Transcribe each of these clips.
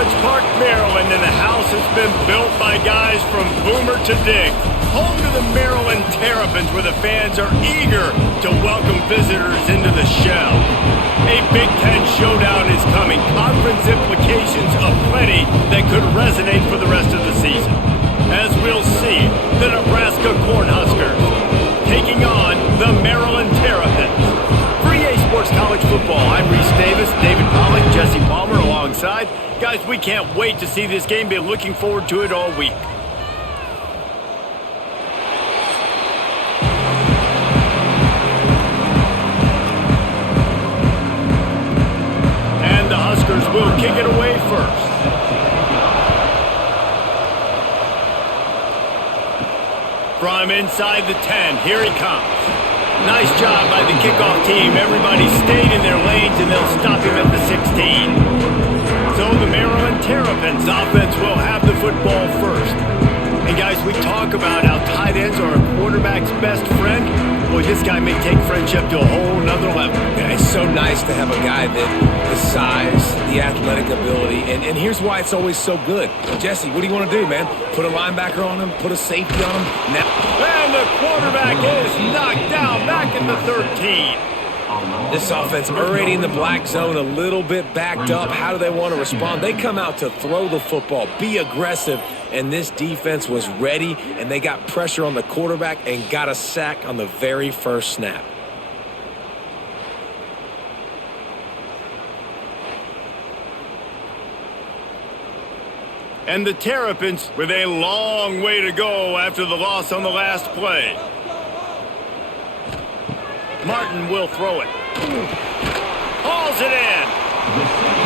College Park, Maryland, and the house has been built by guys from Boomer to Diggs. Home to the Maryland Terrapins, where the fans are eager to welcome visitors into the shell. A Big Ten showdown is coming. Conference implications aplenty that could resonate for the rest of the season. As we'll see, the Nebraska Cornhuskers taking on the Maryland Terrapins. For EA Sports College Football, I'm Reese Davis, David Pollack, Jesse Palmer alongside. Guys, we can't wait to see this game. Been looking forward to it all week. And the Huskers will kick it away first. From inside the 10, here he comes. Nice job by the kickoff team. Everybody stayed in their lanes, and they'll stop him at the 16. So the Maryland Terrapins offense will have the football first. And guys, we talk about how tight ends are a quarterback's best friend. Boy, this guy may take friendship to a whole nother level. Yeah, it's so nice to have a guy that the size, the athletic ability, and here's why it's always so good. Jesse, what do you want to do, man? Put a linebacker on him, put a safety on him. And the quarterback is knocked down back in the 13. This offense already in the black zone, a little bit backed up. How do they want to respond? They come out to throw the football, be aggressive, and this defense was ready, and they got pressure on the quarterback and got a sack on the very first snap. And the Terrapins with a long way to go after the loss on the last play. Martin will throw it. Hauls it in.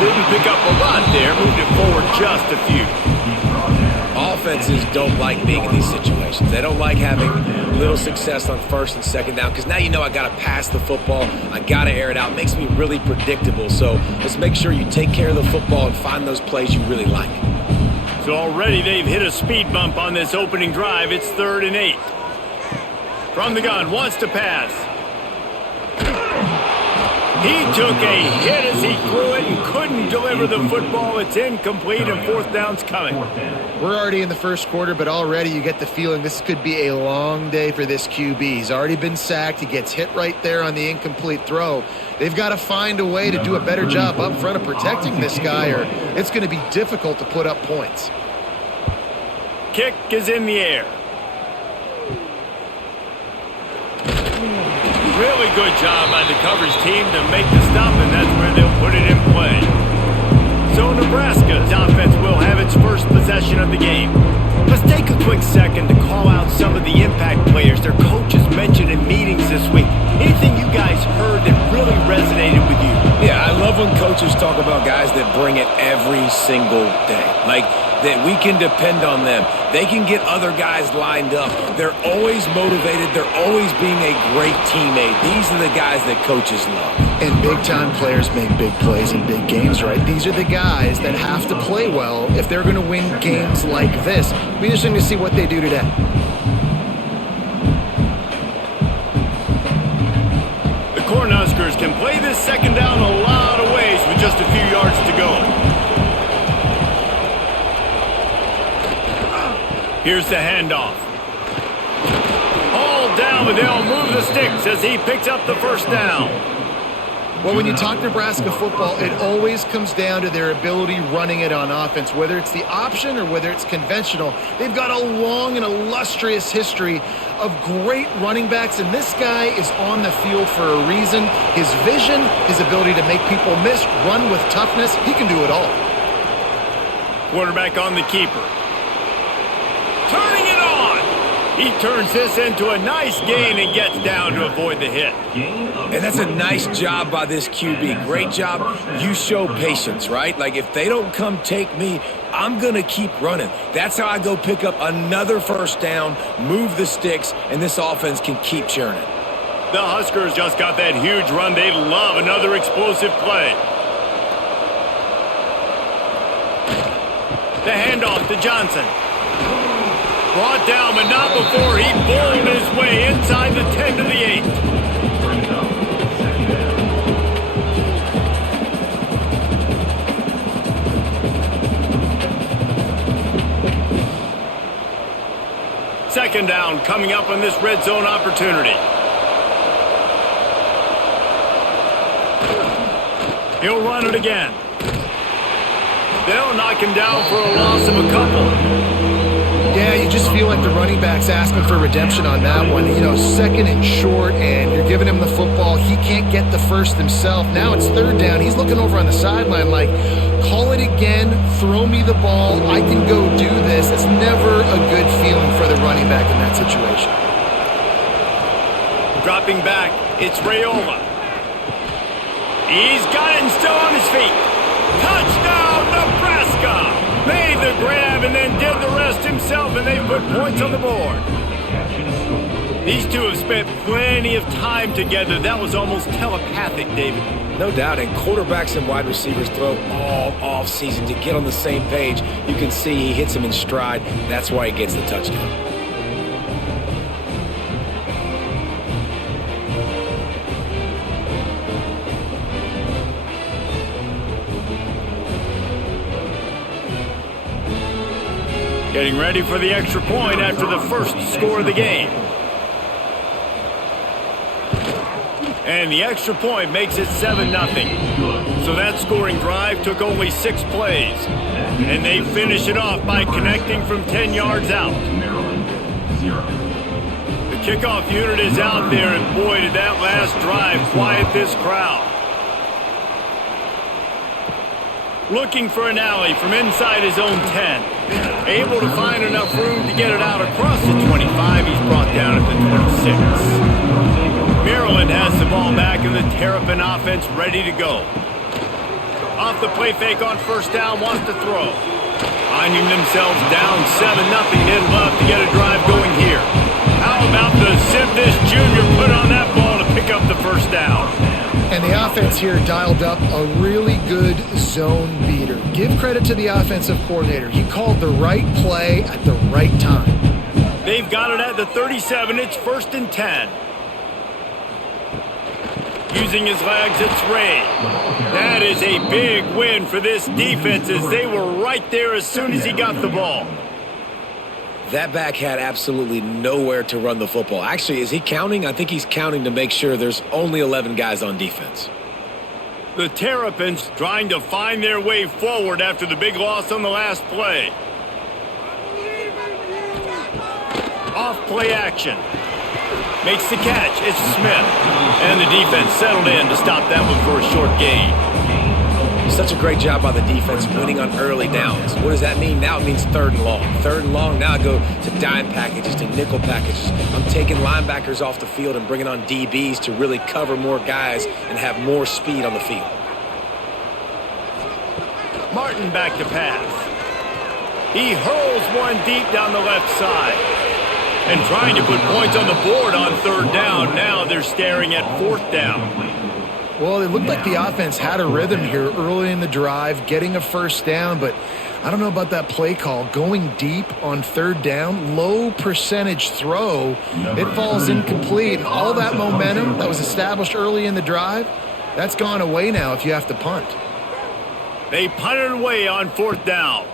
Didn't pick up a lot there. Moved it forward just a few. Offenses don't like being in these situations. They don't like having little success on first and second down because now you know I got to pass the football. I got to air it out. It makes me really predictable. So let's make sure you take care of the football and find those plays you really like. So already they've hit a speed bump on this opening drive. It's 3rd and 8. From the gun, wants to pass. He took a hit as he threw it and couldn't deliver the football. It's incomplete and 4th down's coming. We're already in the first quarter, but already you get the feeling this could be a long day for this QB. He's already been sacked. He gets hit right there on the incomplete throw. They've got to find a way to do a better job up front of protecting this guy, or it's going to be difficult to put up points. Kick is in the air. Really good job by the coverage team to make the stop, and that's where they'll put it in play. So Nebraska's offense will have its first possession of the game. Let's take a quick second to call out some of the impact players their coaches mentioned in meetings this week. Anything you guys heard that really resonated with you? Yeah, I love when coaches talk about guys that bring it every single day. Like, that we can depend on them. They can get other guys lined up. They're always motivated. They're always being a great teammate. These are the guys that coaches love. And big-time players make big plays in big games, right? These are the guys that have to play well if they're going to win games like this. It'll be interesting to see what they do today. The Cornhuskers can play this second down a lot of ways with just a few yards to go. Here's the handoff. All down, but they'll move the sticks as he picks up the first down. Well, when you talk Nebraska football, it always comes down to their ability running it on offense, whether it's the option or whether it's conventional. They've got a long and illustrious history of great running backs, and this guy is on the field for a reason. His vision, his ability to make people miss, run with toughness, he can do it all. Quarterback on the keeper. Turning it on. He turns this into a nice gain and gets down to avoid the hit. And that's a nice job by this QB. Great job. You show patience, right? Like, if they don't come take me, I'm going to keep running. That's how I go pick up another first down, move the sticks, and this offense can keep churning. The Huskers just got that huge run. They love another explosive play. The handoff to Johnson. Brought down, but not before he bowled his way inside the 10 to the 8. second down coming up on this red zone opportunity. He'll run it again. They'll knock him down for a loss of a couple. Yeah, you just feel like the running back's asking for redemption on that one. You know, second and short, and you're giving him the football. He can't get the first himself. Now it's third down. He's looking over on the sideline like, call it again, throw me the ball, I can go do this. It's never a good feeling for the running back in that situation. Dropping back, it's Raiola. He's got it and still on his feet. Touchdown, Nebraska! Made the grab and then did the rest himself, and they put points on the board. These two have spent plenty of time together. That was almost telepathic, David. No doubt, and quarterbacks and wide receivers throw all off season to get on the same page. You can see he hits him in stride. That's why he gets the touchdown. Getting ready for the extra point after the first score of the game. And the extra point makes it 7-0. So that scoring drive took only 6 plays. And they finish it off by connecting from 10 yards out. The kickoff unit is out there, and boy, did that last drive quiet this crowd. Looking for an alley from inside his own 10. Able to find enough room to get it out across the 25. He's brought down at the 26. Maryland has the ball back, and the Terrapin offense ready to go. Off the play fake on first down, wants to throw. Finding themselves down 7-0. They'd love to get a drive going here. How about the zip this junior put on that ball to pick up the first down? And the offense here dialed up a really good zone beater. Give credit to the offensive coordinator. He called the right play at the right time. They've got it at the 37. It's 1st and 10. Using his legs, it's Ray. That is a big win for this defense, as they were right there as soon as he got the ball. That back had absolutely nowhere to run the football. Actually, is he counting? I think he's counting to make sure there's only 11 guys on defense. The Terrapins trying to find their way forward after the big loss on the last play. Off play action. Makes the catch. It's Smith. And the defense settled in to stop that one for a short gain. Such a great job by the defense winning on early downs. What does that mean? Now it means 3rd and long. 3rd and long, now I go to dime packages, to nickel packages. I'm taking linebackers off the field and bringing on DBs to really cover more guys and have more speed on the field. Martin back to pass. He hurls one deep down the left side. And trying to put points on the board on 3rd down. Now they're staring at 4th down. Well, it looked like the offense had a rhythm here early in the drive, getting a first down, but I don't know about that play call. Going deep on 3rd down, low percentage throw, it falls incomplete. And all that momentum that was established early in the drive, that's gone away now if you have to punt. They punted away on 4th down.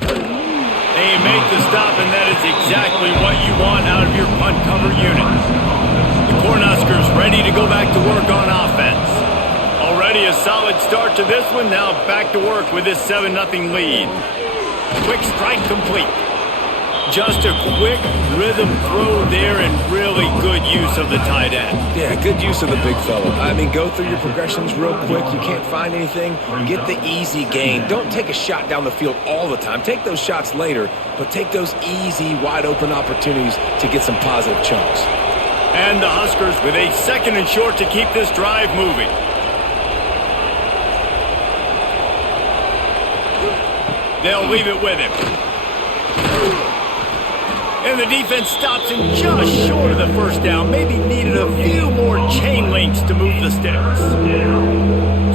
They make the stop, and that is exactly what you want out of your punt cover unit. The Cornhuskers ready to go back to work on offense. Already a solid start to this one. Now back to work with this 7-0 lead. Quick strike complete. Just a quick rhythm throw there, and really good use of the tight end. Yeah, good use of the big fella. I mean, go through your progressions real quick. You can't find anything, get the easy gain. Don't take a shot down the field all the time. Take those shots later, but take those easy, wide-open opportunities to get some positive chunks. And the Huskers with a 2nd and short to keep this drive moving. They'll leave it with him. And the defense stops him just short of the first down. Maybe needed a few more chain links to move the sticks.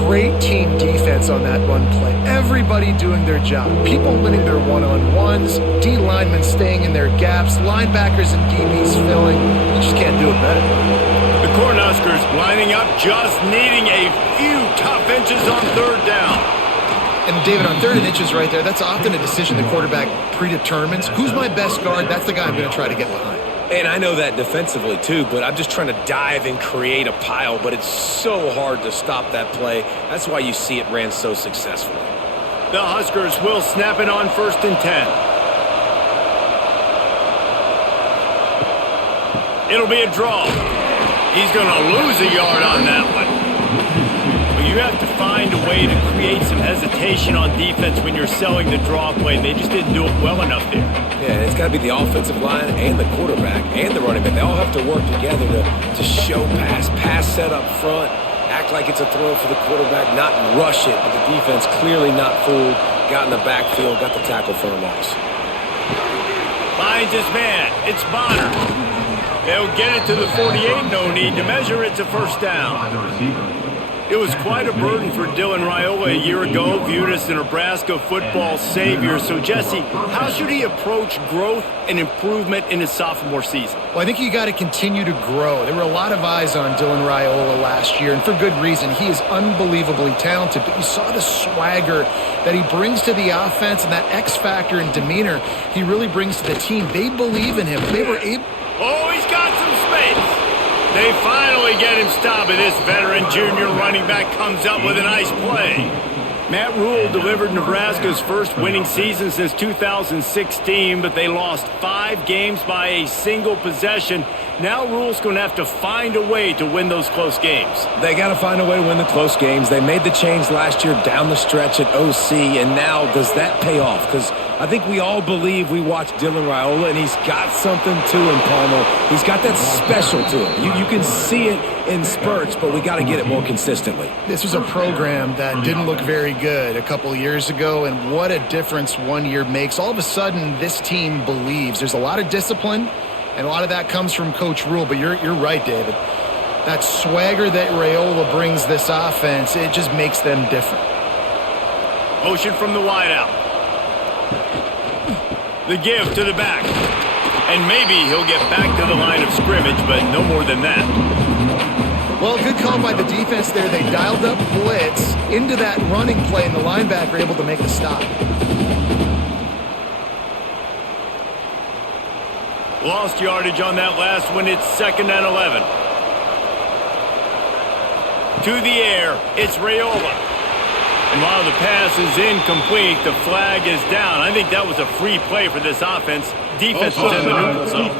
Great team defense on that run play. Everybody doing their job. People winning their one-on-ones, D linemen staying in their gaps, linebackers and DBs filling. You just can't do it better. The Cornhuskers lining up, just needing a few tough inches on 3rd down. And David, on 3rd and inches right there, that's often a decision the quarterback predetermines. Who's my best guard? That's the guy I'm going to try to get behind. And I know that defensively too, but I'm just trying to dive and create a pile, but it's so hard to stop that play. That's why you see it ran so successfully. The Huskers will snap it on 1st and 10. It'll be a draw. He's going to lose a yard on that one. But you have to find a way to create some hesitation on defense when you're selling the draw play. They just didn't do it well enough there. Yeah, it's got to be the offensive line and the quarterback and the running back. They all have to work together to show pass set up front, act like it's a throw for the quarterback, not rush it. But the defense clearly not fooled, got in the backfield, got the tackle for a loss. Finds his man. It's Bonner. They'll get it to the 48. No need to measure. It's a first down. It was quite a burden for Dylan Raiola a year ago, viewed as the Nebraska football savior. So, Jesse, how should he approach growth and improvement in his sophomore season? Well, I think you got to continue to grow. There were a lot of eyes on Dylan Raiola last year, and for good reason. He is unbelievably talented, but you saw the swagger that he brings to the offense and that X factor and demeanor he really brings to the team. They believe in him. They were able... Oh, he's got some space. They finally get him stopped, and this veteran junior running back comes up with a nice play. Matt Rule delivered Nebraska's first winning season since 2016, but they lost 5 games by a single possession. Now Rule's going to have to find a way to win those close games. They got to find a way to win the close games. They made the change last year down the stretch at OC, and now does that pay off? Because I think we all believe we watched Dylan Raiola, and he's got something to him, Palmer. He's got that special to him. You can see it in spurts, but we got to get it more consistently. This was a program that didn't look very good a couple of years ago, and what a difference 1 year makes. All of a sudden, this team believes. There's a lot of discipline, and a lot of that comes from Coach Rule, but you're right, David. That swagger that Raiola brings this offense, it just makes them different. Motion from the wideout. The give to the back. And maybe he'll get back to the line of scrimmage, but no more than that. Well, good call by the defense there. They dialed up blitz into that running play, and the linebacker able to make the stop. Lost yardage on that last one. It's 2nd and 11. To the air, it's Raiola. And while the pass is incomplete, the flag is down. I think that was a free play for this offense. Defense was in the neutral zone.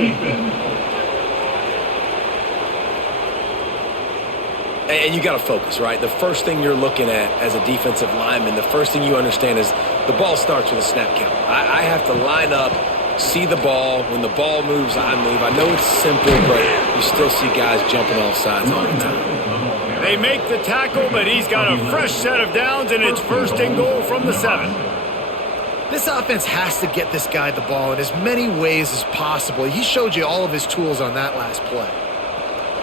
And you got to focus, right? The first thing you're looking at as a defensive lineman, the first thing you understand is the ball starts with a snap count. I have to line up, see the ball. When the ball moves, I move. I know it's simple, but you still see guys jumping off sides all the time. They make the tackle, but he's got a fresh set of downs, and it's 1st and goal from the 7. This offense has to get this guy the ball in as many ways as possible. He showed you all of his tools on that last play.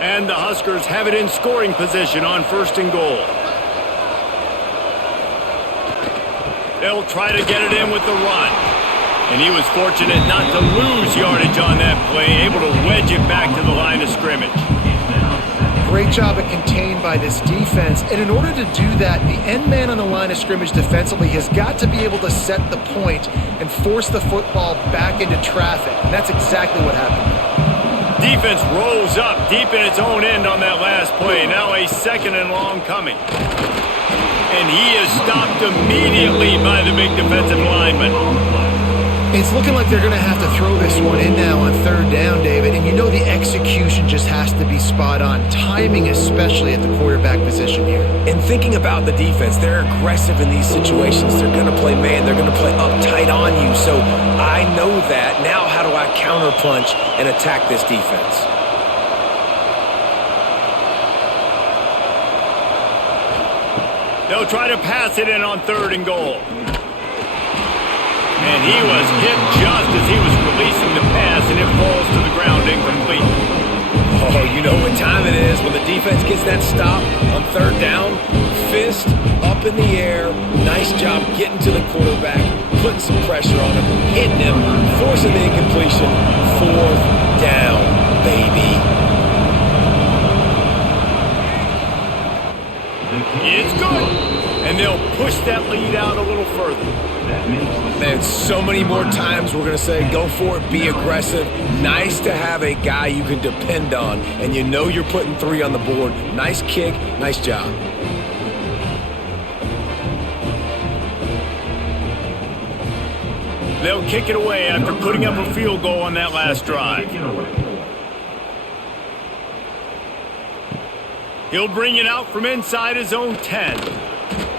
And the Huskers have it in scoring position on 1st and goal. They'll try to get it in with the run. And he was fortunate not to lose yardage on that play, able to wedge it back to the line of scrimmage. Great job at contained by this defense. And in order to do that, the end man on the line of scrimmage defensively has got to be able to set the point and force the football back into traffic. And that's exactly what happened. Defense rolls up deep in its own end on that last play. Now a 2nd and long coming. And he is stopped immediately by the big defensive lineman. It's looking like they're going to have to throw this one in now on 3rd down, David. And you know the execution just has to be spot on. Timing especially at the quarterback position here. And thinking about the defense, they're aggressive in these situations. They're going to play man. They're going to play uptight on you. So I know that. Now how do I counterpunch and attack this defense? They'll try to pass it in on 3rd and goal. And he was hit just as he was releasing the pass, and it falls to the ground incomplete. Oh, you know what time it is when the defense gets that stop on 3rd down. Fist up in the air. Nice job getting to the quarterback, putting some pressure on him, hitting him, forcing the incompletion. 4th down, baby. It's good. And they'll push that lead out a little further. Man, so many more times we're going to say, go for it, be aggressive. Nice to have a guy you can depend on, and you know you're putting 3 on the board. Nice kick, nice job. They'll kick it away after putting up a field goal on that last drive. He'll bring it out from inside his own 10.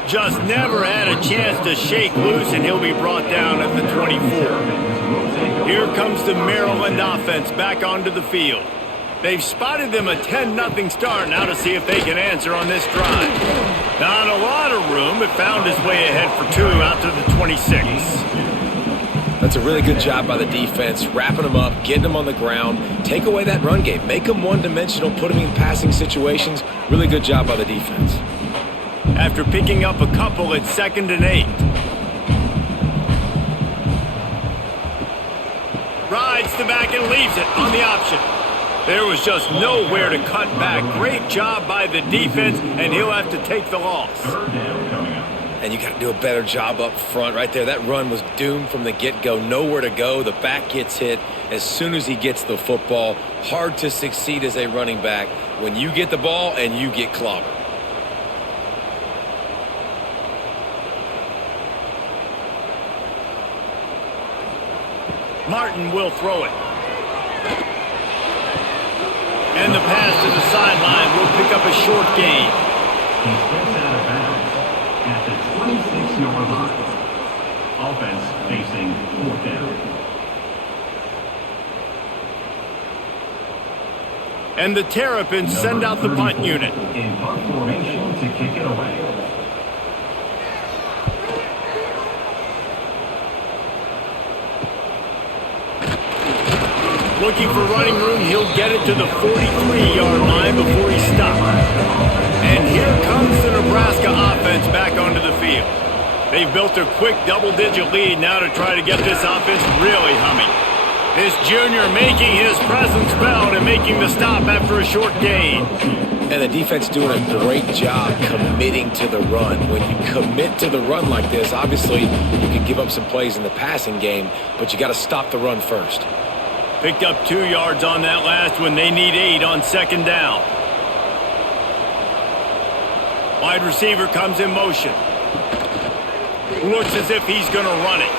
Just never had a chance to shake loose, and he'll be brought down at the 24. Here comes the Maryland offense back onto the field. They've spotted them a 10-0 start. Now to see if they can answer on this drive. Not a lot of room, but found his way ahead for 2 out to the 26. That's a really good job by the defense, wrapping them up, getting them on the ground. Take away that run game. Make them one-dimensional, put them in passing situations. Really good job by the defense. After picking up a couple at 2nd and 8. Rides the back and leaves it on the option. There was just nowhere to cut back. Great job by the defense, and he'll have to take the loss. And you got to do a better job up front right there. That run was doomed from the get-go. Nowhere to go. The back gets hit as soon as he gets the football. Hard to succeed as a running back when you get the ball and you get clobbered. Martin will throw it. And the pass to the sideline will pick up a short gain. He steps out of bounds at the 26-yard line. Offense facing 4th down. And the Terrapins send out the punt unit. In punt formation to kick it away. Looking for running room, he'll get it to the 43-yard line before he stops. And here comes the Nebraska offense back onto the field. They've built a quick double-digit lead now to try to get this offense really humming. This junior making his presence felt and making the stop after a short gain. And the defense doing a great job committing to the run. When you commit to the run like this, obviously you can give up some plays in the passing game, but you got to stop the run first. Picked up 2 yards on that last one. They need 8 on 2nd down. Wide receiver comes in motion. Looks as if he's going to run it.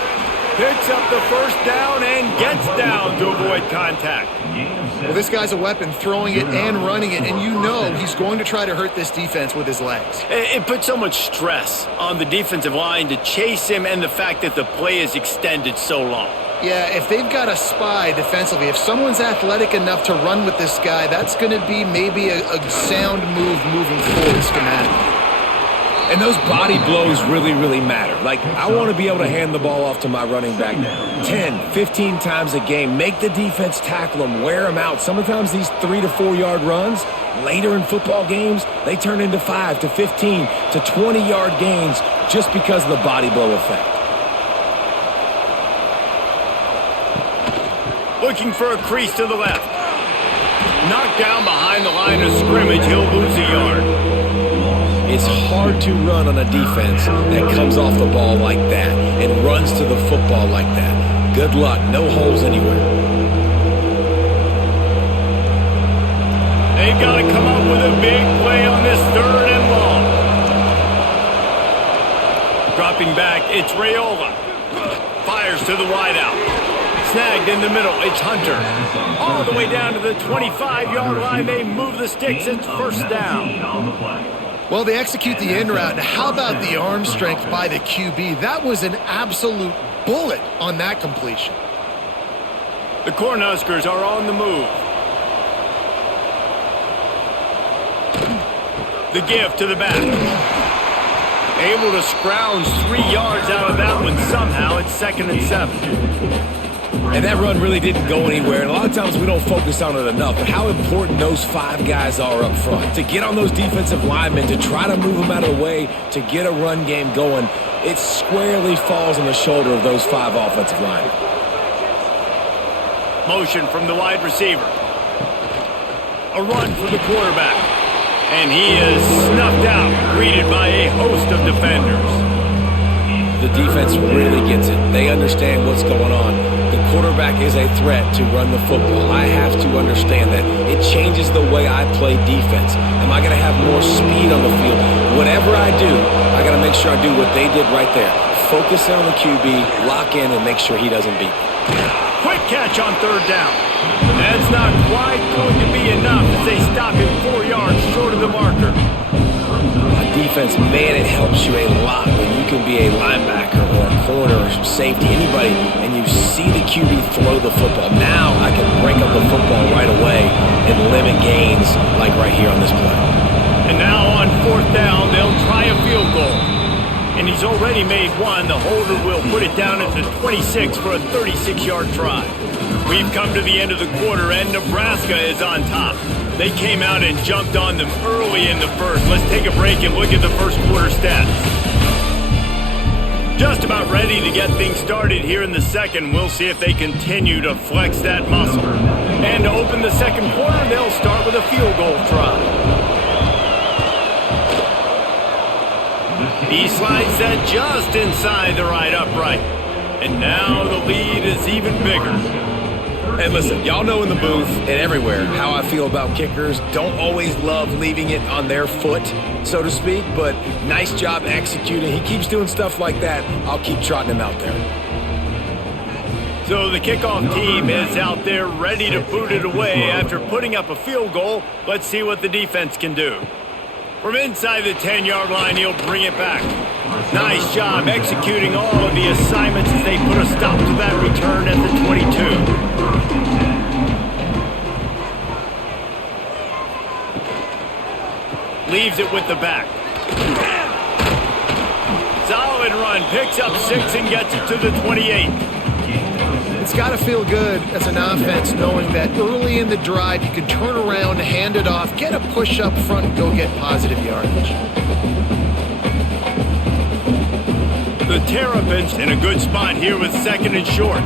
Picks up the first down and gets down to avoid contact. Well, this guy's a weapon, throwing it and running it, and you know he's going to try to hurt this defense with his legs. It puts so much stress on the defensive line to chase him, and the fact that the play is extended so long. Yeah, if they've got a spy defensively, if someone's athletic enough to run with this guy, that's going to be maybe a sound move moving forward schematically. And those body blows really, really matter. Like, I want to be able to hand the ball off to my running back 10, 15 times a game. Make the defense tackle them, wear them out. Sometimes these 3 to 4 yard runs, later in football games, they turn into 5 to 15 to 20 yard gains just because of the body blow effect. Looking for a crease to the left. Knocked down behind the line of scrimmage. He'll lose a yard. It's hard to run on a defense that comes off the ball like that and runs to the football like that. Good luck. No holes anywhere. They've got to come up with a big play on this 3rd and long. Dropping back, it's Raiola. Fires to the wideout. Snagged in the middle, it's Hunter. All the way down to the 25-yard line. They move the sticks. It's first down. Well, they execute the in route. How about the arm strength by the QB? That was an absolute bullet on that completion. The Cornhuskers are on the move. The give to the back. Able to scrounge 3 yards out of that one somehow. It's 2nd and 7. And that run really didn't go anywhere. And a lot of times we don't focus on it enough. But how important those 5 guys are up front. To get on those defensive linemen, to try to move them out of the way, to get a run game going, it squarely falls on the shoulder of those 5 offensive linemen. Motion from the wide receiver. A run for the quarterback. And he is snuffed out, greeted by a host of defenders. The defense really gets it. They understand what's going on. The quarterback is a threat to run the football. I have to understand that. It changes the way I play defense. Am I going to have more speed on the field? Whatever I do, I got to make sure I do what they did right there. Focus in on the QB, lock in, and make sure he doesn't beat me. Quick catch on third down. That's not quite going to be enough as they stop him 4 yards short of the marker. Defense, man, it helps you a lot when you can be a linebacker or a corner or safety, anybody, and you see the QB throw the football. Now I can break up the football right away and limit gains like right here on this play. And now on fourth down, they'll try a field goal. And he's already made one. The holder will put it down at the 26 for a 36-yard try. We've come to the end of the quarter, and Nebraska is on top. They came out and jumped on them early in the first. Let's take a break and look at the first quarter stats. Just about ready to get things started here in the second. We'll see if they continue to flex that muscle. And to open the second quarter, they'll start with a field goal try. He slides that just inside the right upright. And now the lead is even bigger. And listen, y'all know in the booth and everywhere how I feel about kickers. Don't always love leaving it on their foot, so to speak, but nice job executing. He keeps doing stuff like that. I'll keep trotting him out there. So the kickoff team is out there ready to boot it away after putting up a field goal. Let's see what the defense can do. From inside the 10-yard line, he'll bring it back. Nice job executing all of the assignments as they put a stop to that return at the 22. Leaves it with the back. Solid run, picks up 6 and gets it to the 28. It's got to feel good as an offense knowing that early in the drive you can turn around, hand it off, get a push up front, and go get positive yardage. The Terrapins in a good spot here with second and short.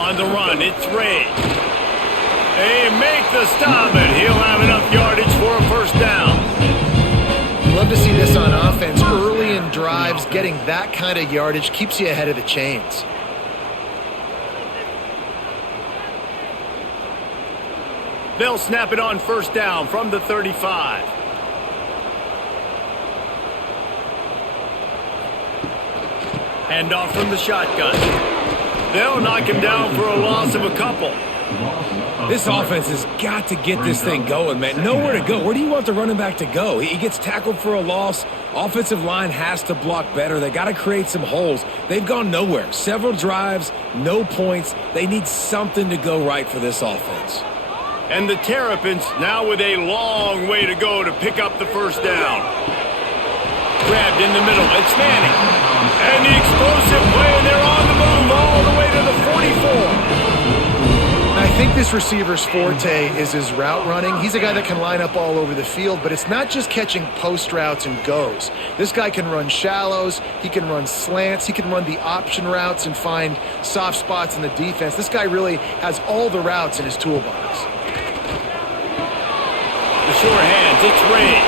On the run, it's Ray. They make the stop, and he'll have enough yardage for a first down. Love to see this on offense. Early in drives, getting that kind of yardage keeps you ahead of the chains. They'll snap it on first down from the 35. Hand off from the shotgun. They'll knock him down for a loss of a couple. This offense has got to get this thing going, man. Nowhere to go. Where do you want the running back to go? He gets tackled for a loss. Offensive line has to block better. They got to create some holes. They've gone nowhere. Several drives, no points. They need something to go right for this offense. And the Terrapins now with a long way to go to pick up the first down. Grabbed in the middle. It's Manning. And the explosive play, and they're on the move all the way to the 44. I think this receiver's forte is his route running. He's a guy that can line up all over the field, but it's not just catching post routes and goes. This guy can run shallows, he can run slants, he can run the option routes and find soft spots in the defense. This guy really has all the routes in his toolbox. The sure hands, it's Ray.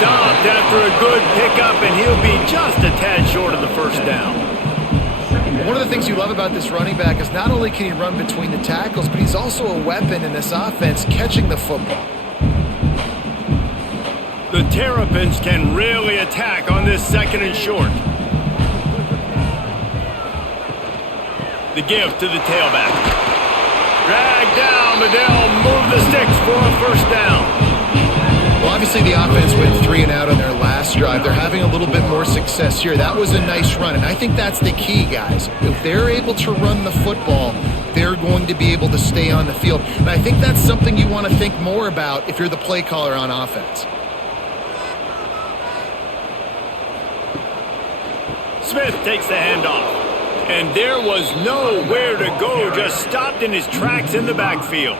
Stopped after a good pickup, and he'll be just a tad short of the first down. One of the things you love about this running back is not only can he run between the tackles, but he's also a weapon in this offense catching the football. The Terrapins can really attack on this second and short. The give to the tailback. Dragged down, but they'll move the sticks for a first down. Well, obviously the offense went 3 and out on their last drive. They're having a little bit more success here. That was a nice run, and I think that's the key, guys. If they're able to run the football, they're going to be able to stay on the field. And I think that's something you want to think more about if you're the play caller on offense. Smith takes the handoff. And there was nowhere to go, just stopped in his tracks in the backfield.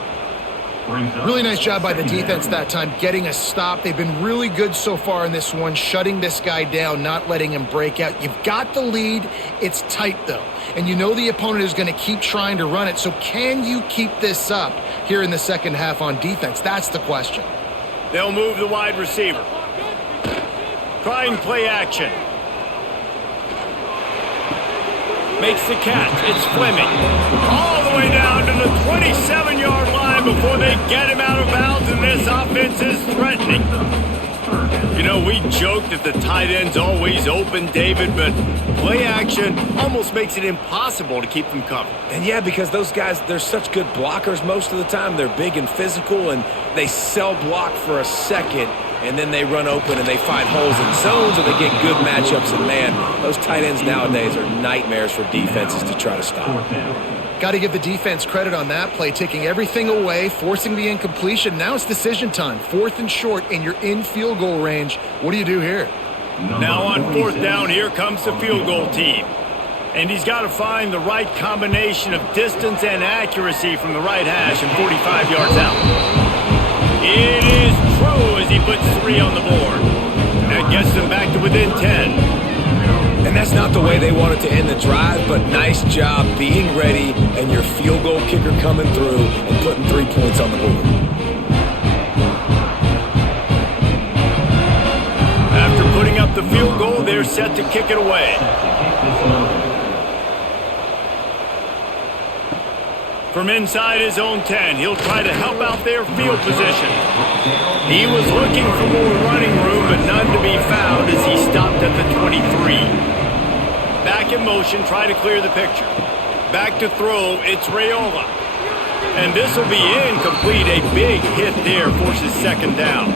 Really nice job by the defense that time, getting a stop. They've been really good so far in this one, shutting this guy down, not letting him break out. You've got the lead. It's tight, though. And you know the opponent is going to keep trying to run it. So can you keep this up here in the second half on defense? That's the question. They'll move the wide receiver. Trying play action. Makes the catch. It's Fleming. All the way down to the 27-yard line before they get him out of bounds, and this offense is threatening. You know, we joke that the tight end's always open, David, but play action almost makes it impossible to keep them covered. And yeah, because those guys, they're such good blockers most of the time. They're big and physical, and they sell block for a second, and then they run open and they find holes in zones, or they get good matchups. And man, those tight ends nowadays are nightmares for defenses to try to stop. Got to give the defense credit on that play, taking everything away, forcing the incompletion. Now it's decision time. 4th and short, and you're in field goal range. What do you do here? Now on 4th down, here comes the field goal team. And he's got to find the right combination of distance and accuracy from the right hash and 45 yards out. It is true as he puts 3 on the board. That gets them back to within 10. And that's not the way they wanted to end the drive, but nice job being ready and your field goal kicker coming through and putting 3 points on the board. After putting up the field goal, they're set to kick it away. From inside his own 10, he'll try to help out their field position. He was looking for more running room, but none to be found as he stopped at the 23. Back in motion, try to clear the picture. Back to throw, it's Raiola. And this will be incomplete. A big hit there forces 2nd down.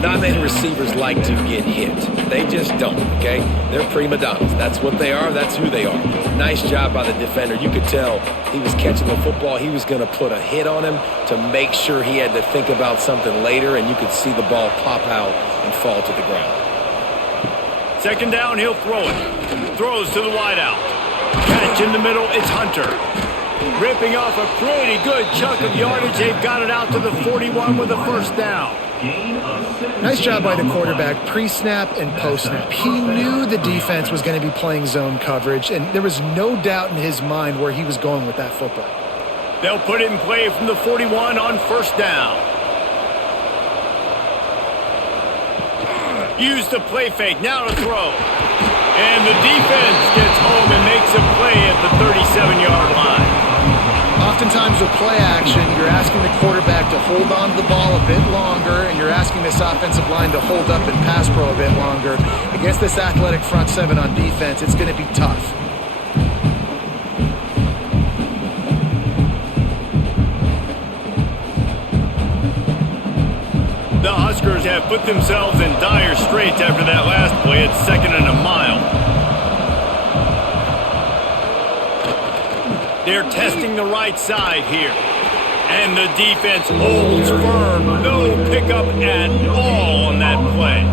Not many receivers like to get hit. They just don't, okay? They're prima donnas. That's what they are. That's who they are. Nice job by the defender. You could tell he was catching the football. He was going to put a hit on him to make sure he had to think about something later, and you could see the ball pop out and fall to the ground. 2nd down, he'll throw it. Throws to the wideout. Catch in the middle, it's Hunter. Ripping off a pretty good chunk of yardage. They've got it out to the 41 with a 1st down. Nice job by the quarterback, pre-snap and post-snap. He knew the defense was going to be playing zone coverage, and there was no doubt in his mind where he was going with that football. They'll put it in play from the 41 on 1st down. Use the play fake, now to throw. And the defense gets home and makes a play at the 37-yard line. Oftentimes with play action, you're asking the quarterback to hold on to the ball a bit longer, and you're asking this offensive line to hold up and pass pro a bit longer. Against this athletic front 7 on defense, it's going to be tough. The Huskers have put themselves in dire straits after that last play. It's 2nd and a mile. They're testing the right side here. And the defense holds firm. No pickup at all on that play.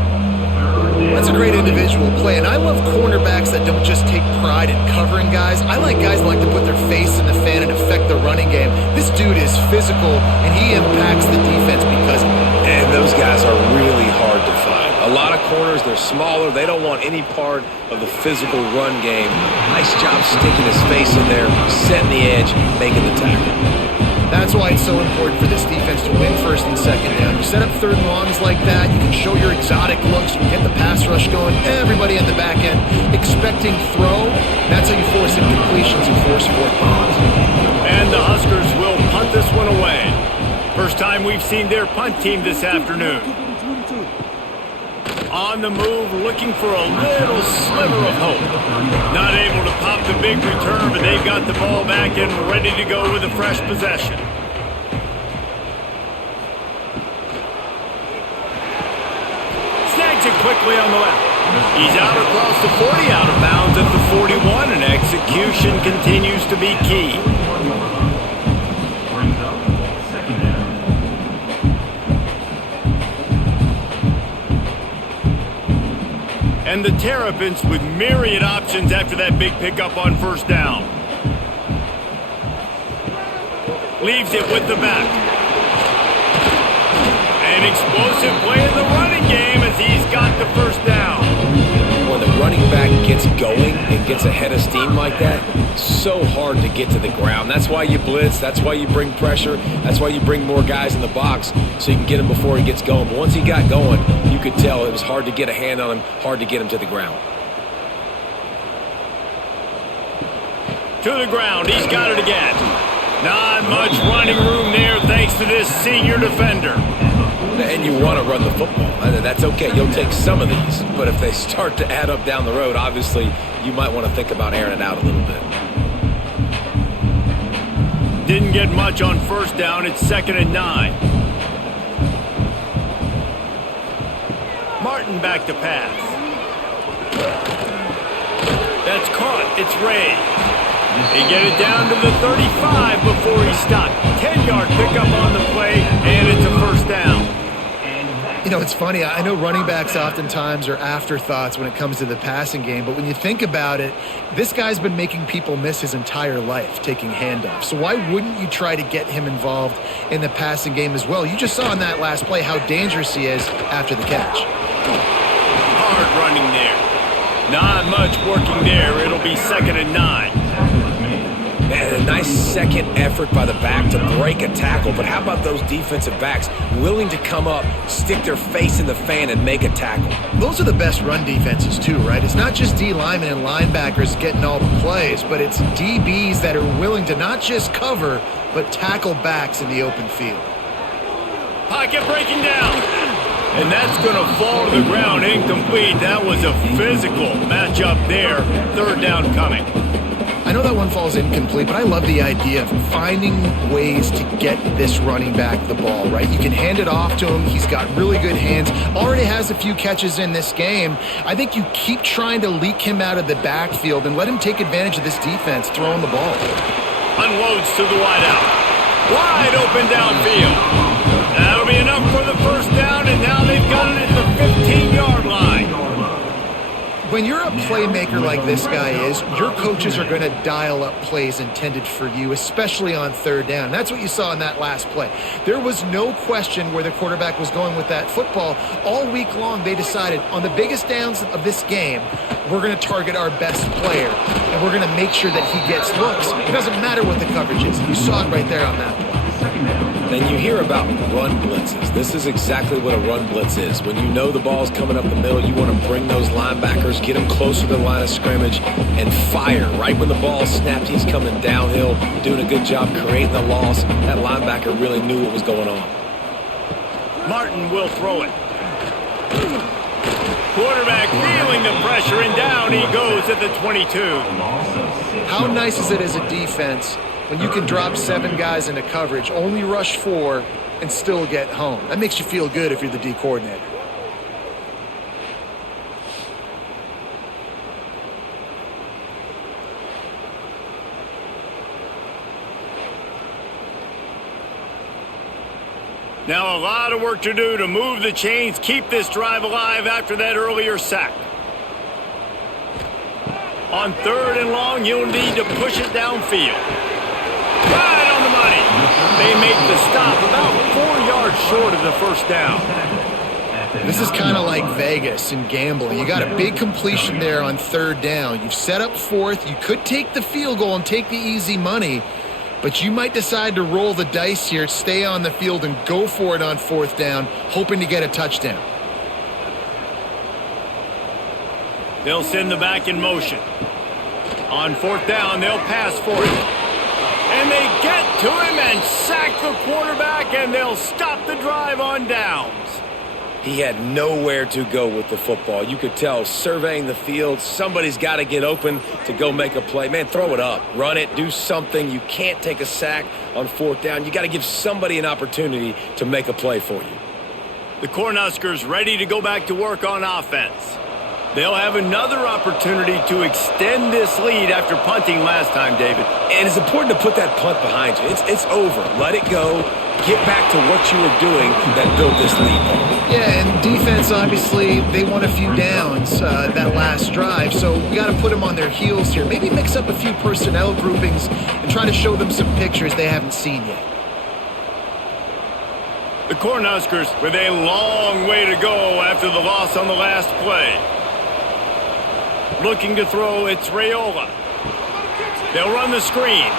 That's a great individual play, and I love cornerbacks that don't just take pride in covering guys. I like guys that like to put their face in the fan and affect the running game. This dude is physical, and he impacts the defense because of it. And those guys are really hard to find. A lot of corners, they're smaller. They don't want any part of the physical run game. Nice job sticking his face in there, setting the edge, making the tackle. That's why it's so important for this defense to win 1st and 2nd down. You set up 3rd and longs like that, you can show your exotic looks, you can get the pass rush going, everybody on the back end expecting throw. That's how you force incompletions and force 4th downs. And the Huskers will punt this one away. First time we've seen their punt team this afternoon. On the move, looking for a little sliver of hope. Not able to pop the big return, but they've got the ball back and ready to go with a fresh possession. Snags it quickly on the left. He's out across the 40, out of bounds at the 41, and execution continues to be key. Brings up 2nd down. And the Terrapins with myriad options after that big pickup on 1st down. Leaves it with the back. An explosive play in the running game as he's got the 1st down. Well, the running back gets going and gets ahead of steam like that, so hard to get to the ground. That's why you blitz. That's why you bring pressure. That's why you bring more guys in the box so you can get him before he gets going. But once he got going, you could tell it was hard to get a hand on him, hard to get him to the ground. To the ground. He's got it again. Not much running room there thanks to this senior defender. And you want to run the football. That's okay. You'll take some of these. But if they start to add up down the road, obviously you might want to think about airing it out a little bit. Didn't get much on first down. It's 2nd and 9. Martin back to pass. That's caught. It's Ray. They get it down to the 35 before he stopped. 10-yard pickup on the play, and it's a first down. You know, it's funny. I know running backs oftentimes are afterthoughts when it comes to the passing game, but when you think about it, this guy's been making people miss his entire life taking handoffs. So why wouldn't you try to get him involved in the passing game as well? You just saw in that last play how dangerous he is after the catch. Hard running there. Not much working there. It'll be 2nd and 9. And a nice second effort by the back to break a tackle. But how about those defensive backs willing to come up, stick their face in the fan, and make a tackle? Those are the best run defenses too, right? It's not just D linemen and linebackers getting all the plays, but it's DBs that are willing to not just cover, but tackle backs in the open field. Pocket breaking down. And that's going to fall to the ground incomplete. That was a physical matchup there. 3rd down coming. I know that one falls incomplete, but I love the idea of finding ways to get this running back the ball, right? You can hand it off to him. He's got really good hands. Already has a few catches in this game. I think you keep trying to leak him out of the backfield and let him take advantage of this defense throwing the ball. Unloads to the wideout. Wide open downfield. That'll be enough for the first down, and now they've got it at the 15-yard line. When you're a playmaker like this guy is, your coaches are going to dial up plays intended for you, especially on 3rd down. That's what you saw in that last play. There was no question where the quarterback was going with that football. All week long, they decided on the biggest downs of this game, we're going to target our best player, and we're going to make sure that he gets looks. It doesn't matter what the coverage is. You saw it right there on that play. And you hear about run blitzes. This is exactly what a run blitz is. When you know the ball's coming up the middle, you want to bring those linebackers, get them closer to the line of scrimmage, and fire. Right when the ball snapped, he's coming downhill, doing a good job creating the loss. That linebacker really knew what was going on. Martin will throw it. Quarterback feeling the pressure, and down he goes at the 22. How nice is it as a defense when you can drop 7 guys into coverage, only rush 4, and still get home? That makes you feel good if you're the D coordinator. Now a lot of work to do to move the chains, keep this drive alive after that earlier sack. On 3rd and long, you'll need to push it downfield. Right on the money. They make the stop about 4 yards short of the first down. This is kind of like Vegas in gambling. You got a big completion there on 3rd down. You've set up 4th. You could take the field goal and take the easy money, but you might decide to roll the dice here, stay on the field, and go for it on 4th down, hoping to get a touchdown. They'll send the back in motion. On 4th down, they'll pass for it. And they get to him and sack the quarterback, and they'll stop the drive on downs. He had nowhere to go with the football. You could tell, surveying the field, somebody's got to get open to go make a play. Man, throw it up. Run it. Do something. You can't take a sack on 4th down. You got to give somebody an opportunity to make a play for you. The Cornhuskers ready to go back to work on offense. They'll have another opportunity to extend this lead after punting last time, David. And it's important to put that punt behind you. It's over. Let it go. Get back to what you were doing that built this lead. Yeah, and defense, obviously, they won a few downs that last drive, so we got to put them on their heels here. Maybe mix up a few personnel groupings and try to show them some pictures they haven't seen yet. The Cornhuskers with a long way to go after the loss on the last play. Looking to throw, it's Raiola. They'll run the screen.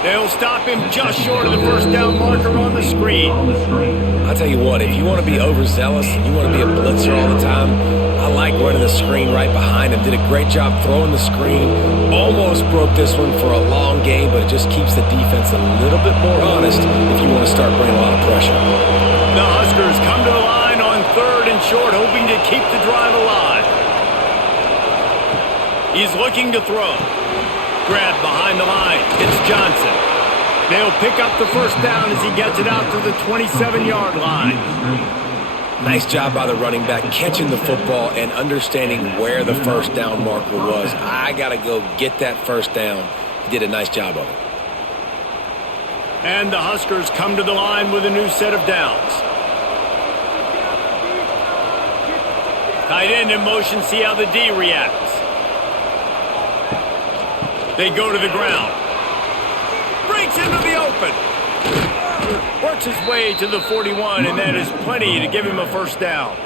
They'll stop him just short of the first down marker on the screen. I'll tell you what, if you want to be overzealous and you want to be a blitzer all the time, I like running the screen right behind him. Did a great job throwing the screen. Almost broke this one for a long game, but it just keeps the defense a little bit more honest if you want to start bringing a lot of pressure. The Huskers come to the line on 3rd and short, hoping to keep the drive alive. He's looking to throw. Grab behind the line. It's Johnson. They'll pick up the first down as he gets it out to the 27-yard line. Nice job by the running back catching the football and understanding where the first down marker was. I got to go get that first down. He did a nice job of it. And the Huskers come to the line with a new set of downs. Tight end in motion, see how the D reacts. They go to the ground. Breaks into the open. Works his way to the 41, and that is plenty to give him a first down.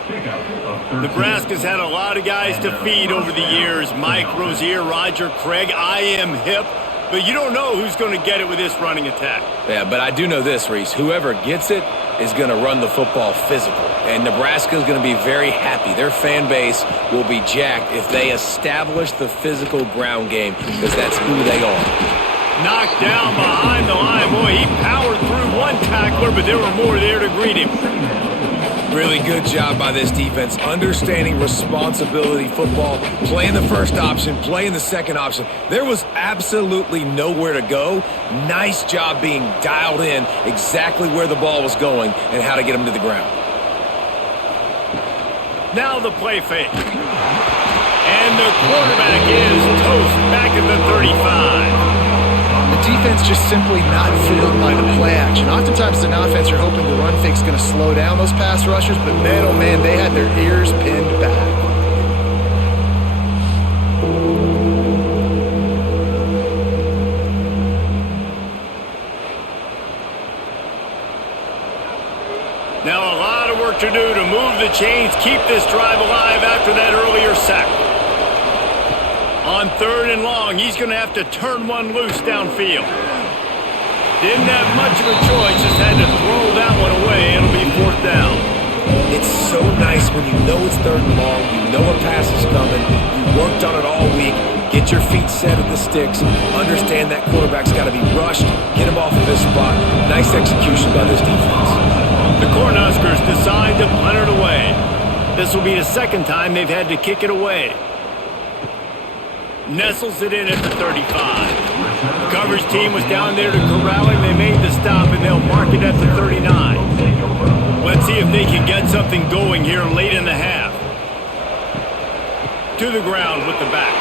Nebraska's had a lot of guys to feed over the years. Mike Rozier, Roger Craig, I am hip. But you don't know who's going to get it with this running attack. Yeah, but I do know this, Reese. Whoever gets it is going to run the football physical. And Nebraska is going to be very happy. Their fan base will be jacked if they establish the physical ground game, because that's who they are. Knocked down behind the line. Boy, he powered through one tackler, but there were more there to greet him. Really good job by this defense, understanding responsibility football, playing the first option, playing the second option. There was absolutely nowhere to go. Nice job being dialed in exactly where the ball was going and how to get him to the ground. Now the play fake. And the quarterback is toast back at the 35. Defense just simply not fooled by the play action. Oftentimes, as an offense, you're hoping the run fake's going to slow down those pass rushers, but man, oh man, they had their ears pinned back. Now a lot of work to do to move the chains, keep this drive alive after that earlier sack. On 3rd and long, he's going to have to turn one loose downfield. Didn't have much of a choice, just had to throw that one away. It'll be 4th down. It's so nice when you know it's 3rd and long, you know a pass is coming, you worked on it all week, get your feet set at the sticks, understand that quarterback's got to be rushed, get him off of this spot. Nice execution by this defense. The Cornhuskers decide to punt it away. This will be the second time they've had to kick it away. Nestles it in at the 35. The coverage team was down there to corral him. They made the stop, and they'll mark it at the 39. Let's see if they can get something going here late in the half. To the ground with the back.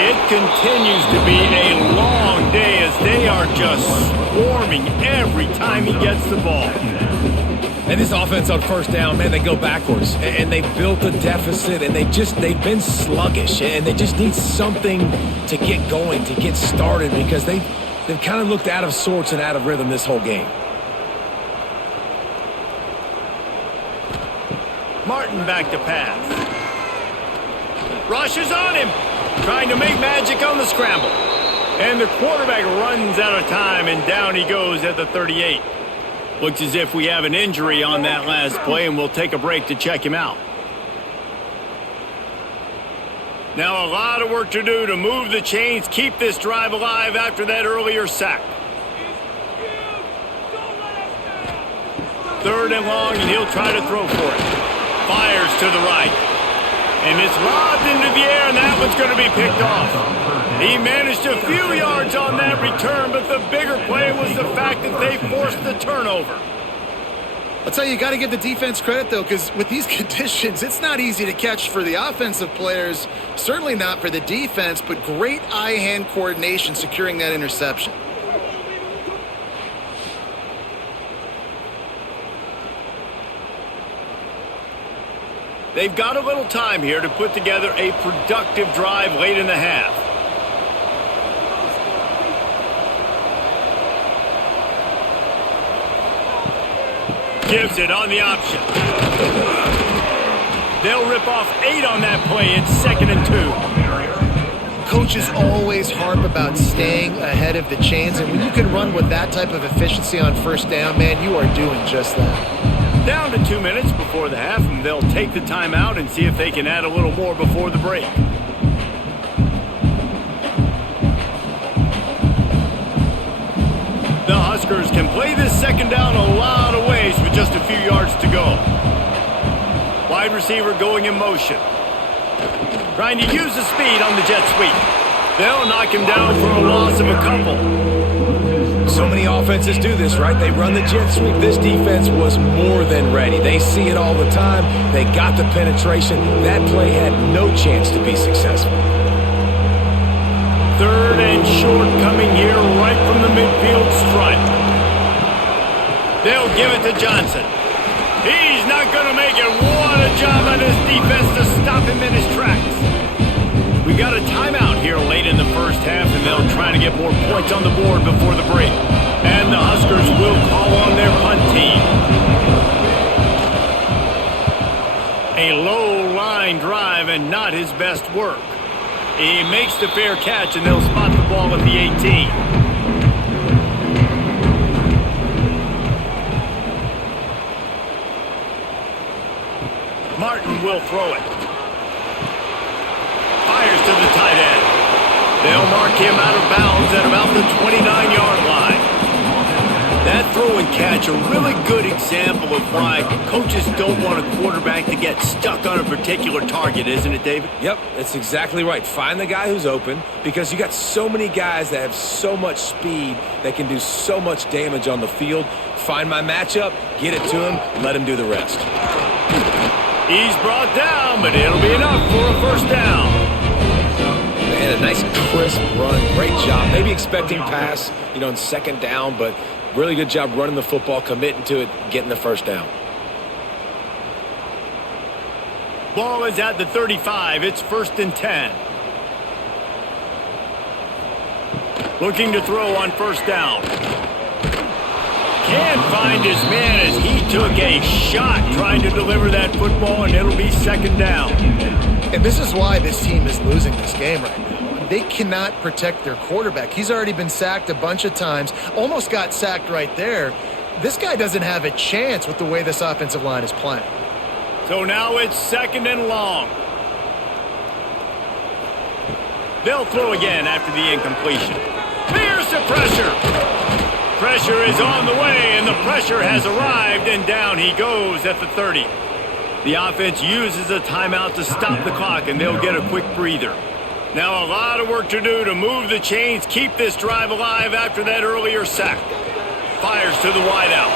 It continues to be a long day as they are just swarming every time he gets the ball. And this offense on 1st down, man, they go backwards. And they built a deficit, and they've been sluggish. And they just need something to get going, to get started, because they've kind of looked out of sorts and out of rhythm this whole game. Martin back to pass. Rushes on him, trying to make magic on the scramble. And the quarterback runs out of time, and down he goes at the 38. Looks as if we have an injury on that last play, and we'll take a break to check him out. Now a lot of work to do to move the chains, keep this drive alive after that earlier sack. 3rd and long, and he'll try to throw for it. Fires to the right. And it's lobbed into the air, and that one's going to be picked off. He managed a few yards on that return, but the bigger play was the fact that they forced the turnover. I'll tell you, you got to give the defense credit, though, because with these conditions, it's not easy to catch for the offensive players, certainly not for the defense, but great eye-hand coordination securing that interception. They've got a little time here to put together a productive drive late in the half. Gives it on the option. They'll rip off 8 on that play. It's 2nd and 2. Coaches always harp about staying ahead of the chains, and when you can run with that type of efficiency on first down, man, you are doing just that. Down to 2 minutes before the half, and they'll take the timeout and see if they can add a little more before the break. The Huskers can play this 2nd down a lot of ways with just a few yards to go. Wide receiver going in motion. Trying to use the speed on the jet sweep. They'll knock him down for a loss of a couple. So many offenses do this, right? They run the jet sweep. This defense was more than ready. They see it all the time. They got the penetration. That play had no chance to be successful. 3rd and short coming here right from the midfield stripe. They'll give it to Johnson. He's not going to make it. What a job on his defense to stop him in his tracks. We got a timeout here late in the first half, and they'll try to get more points on the board before the break. And the Huskers will call on their punt team. A low line drive and not his best work. He makes the fair catch, and they'll spot the ball at the 18. Martin will throw it. Fires to the tight end. They'll mark him out of bounds at about the 29-yard line. That throw and catch, a really good example of why coaches don't want a quarterback to get stuck on a particular target, isn't it, David? Yep, that's exactly right. Find the guy who's open, because you got so many guys that have so much speed that can do so much damage on the field. Find my matchup, get it to him, let him do the rest. He's brought down, but it'll be enough for a first down. Man, a nice crisp run. Great job. Maybe expecting pass, in 2nd down, but really good job running the football, committing to it, getting the first down. Ball is at the 35. It's 1st and 10. Looking to throw on first down. Can't find his man as he took a shot trying to deliver that football, and it'll be 2nd down. And this is why this team is losing this game right now. They cannot protect their quarterback. He's already been sacked a bunch of times, almost got sacked right there. This guy doesn't have a chance with the way this offensive line is playing. So now it's 2nd and long. They'll throw again after the incompletion. Here's the pressure. Pressure is on the way, and the pressure has arrived, and down he goes at the 30. The offense uses a timeout to stop the clock, and they'll get a quick breather. Now a lot of work to do to move the chains, keep this drive alive after that earlier sack. Fires to the wideout.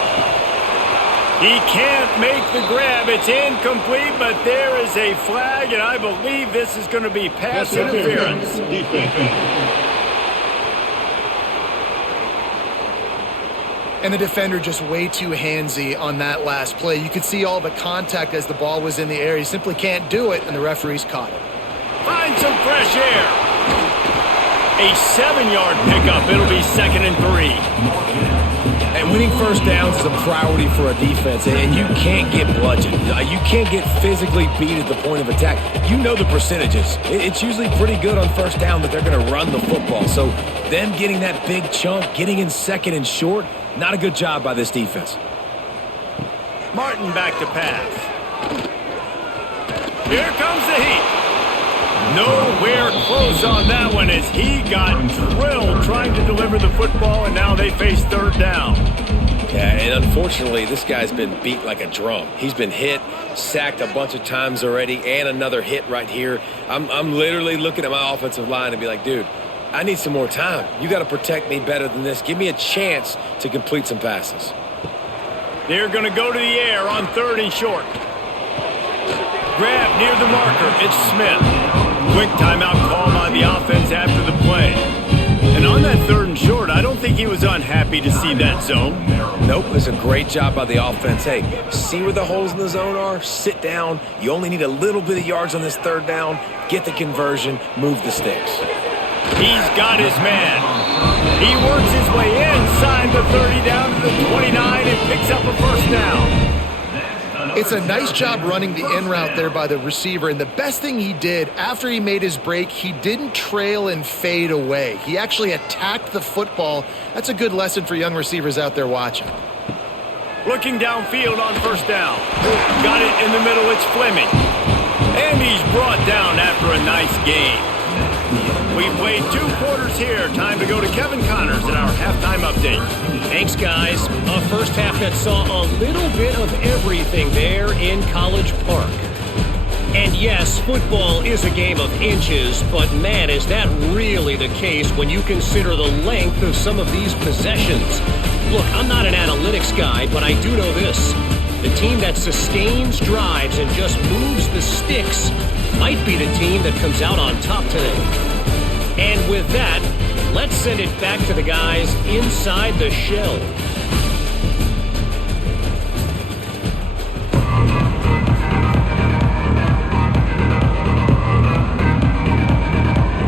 He can't make the grab. It's incomplete, but there is a flag, and I believe this is going to be pass interference. And the defender just way too handsy on that last play. You could see all the contact as the ball was in the air. He simply can't do it, and the referee's caught it. Find some fresh air. A 7-yard pickup. It'll be 2nd and 3. And winning first downs is a priority for a defense, and you can't get bludgeoned. You can't get physically beat at the point of attack. You know the percentages. It's usually pretty good on first down that they're going to run the football. So them getting that big chunk, getting in 2nd and short, not a good job by this defense. Martin back to pass. Here comes the heat. Nowhere close on that one as he got drilled trying to deliver the football, and now they face 3rd down. Yeah, and unfortunately, this guy's been beat like a drum. He's been hit, sacked a bunch of times already, and another hit right here. I'm literally looking at my offensive line and be like, dude, I need some more time. You got to protect me better than this. Give me a chance to complete some passes. They're going to go to the air on 3rd and short. Grab near the marker. It's Smith. Quick timeout call by the offense after the play. And on that 3rd and short, I don't think he was unhappy to see that zone. Nope, it was a great job by the offense. Hey, see where the holes in the zone are? Sit down. You only need a little bit of yards on this 3rd down. Get the conversion. Move the sticks. He's got his man. He works his way inside the 30 down to the 29 and picks up a first down. It's a nice job running the in route there by the receiver, and the best thing he did after he made his break, he didn't trail and fade away. He actually attacked the football. That's a good lesson for young receivers out there watching. Looking downfield on first down. Got it in the middle, it's Fleming. And he's brought down after a nice gain. We've played 2 quarters here. Time to go to Kevin Connors in our halftime update. Thanks, guys. A first half that saw a little bit of everything there in College Park. And yes, football is a game of inches, but man, is that really the case when you consider the length of some of these possessions. Look, I'm not an analytics guy, but I do know this. The team that sustains drives and just moves the sticks might be the team that comes out on top today. And with that, let's send it back to the guys inside the shell.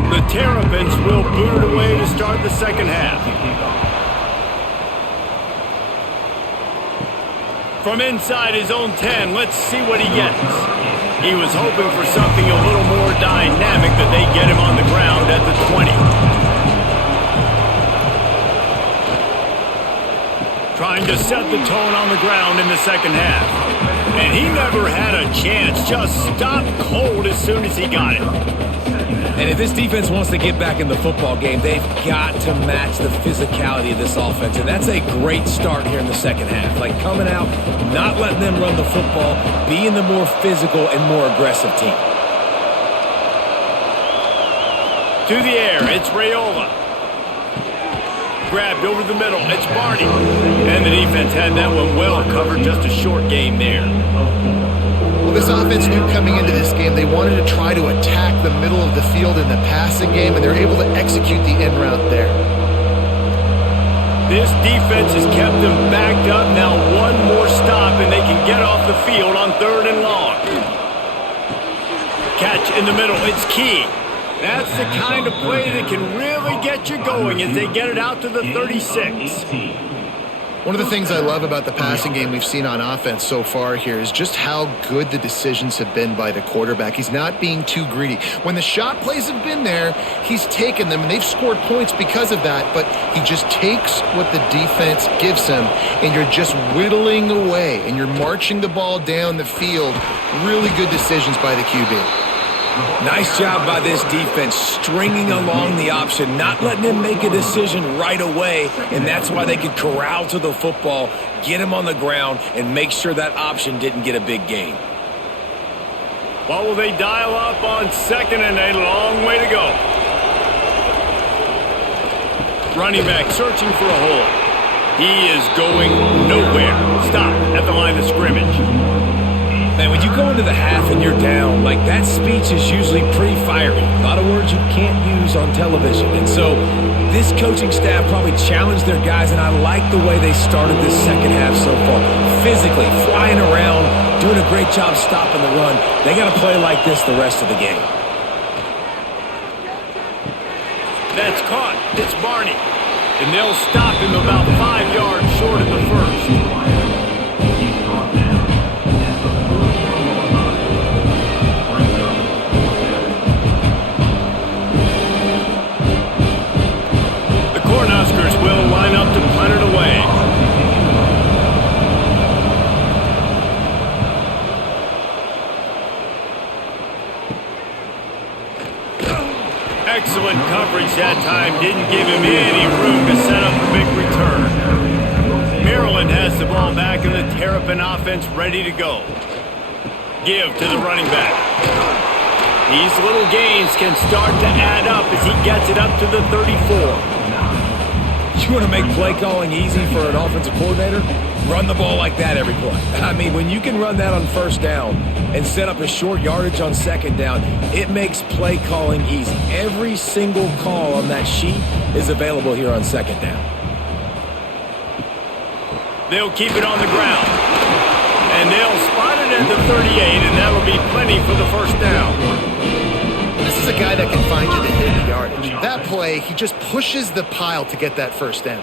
The Terrapins will boot it away to start the second half. From inside his own 10, let's see what he gets. He was hoping for something a little more dynamic, that they get him on the ground at the 20. Trying to set the tone on the ground in the second half. And he never had a chance, just stopped cold as soon as he got it. And if this defense wants to get back in the football game, they've got to match the physicality of this offense. And that's a great start here in the second half. Like coming out, not letting them run the football, being the more physical and more aggressive team. To the air, it's Raiola. Grabbed over the middle, it's Barney. And the defense had that one well covered, just a short game there. Well, this offense knew coming into this game they wanted to try to attack the middle of the field in the passing game, and they're able to execute the in route there. This defense has kept them backed up. Now one more stop, and they can get off the field on 3rd and long. Catch in the middle, it's Key. That's the kind of play that can really get you going as they get it out to the 36. One of the things I love about the passing game we've seen on offense so far here is just how good the decisions have been by the quarterback. He's not being too greedy. When the shot plays have been there, he's taken them, and they've scored points because of that, but he just takes what the defense gives him, and you're just whittling away, and you're marching the ball down the field. Really good decisions by the QB. Nice job by this defense, stringing along the option, not letting him make a decision right away, and that's why they could corral to the football, get him on the ground, and make sure that option didn't get a big gain. What will they dial up on 2nd and a long way to go? Running back searching for a hole. He is going nowhere. Stop at the line of scrimmage. Man, when you go into the half and you're down, like that speech is usually pretty fiery. A lot of words you can't use on television. And so this coaching staff probably challenged their guys, and I like the way they started this second half so far. Physically, flying around, doing a great job stopping the run. They got to play like this the rest of the game. That's caught. It's Barney. And they'll stop him about 5 yards short of the first. Cornhuskers will line up to punt it away. Excellent coverage that time. Didn't give him any room to set up a big return. Maryland has the ball back, and the Terrapin offense ready to go. Give to the running back. These little gains can start to add up as he gets it up to the 34. You want to make play calling easy for an offensive coordinator? Run the ball like that every play. I mean, when you can run that on first down and set up a short yardage on second down, it makes play calling easy. Every single call on that sheet is available here on second down. They'll keep it on the ground. And they'll spot it at the 38, and that'll be plenty for the first down. This is a guy that can find you the hidden yardage. That play, he just pushes the pile to get that first down.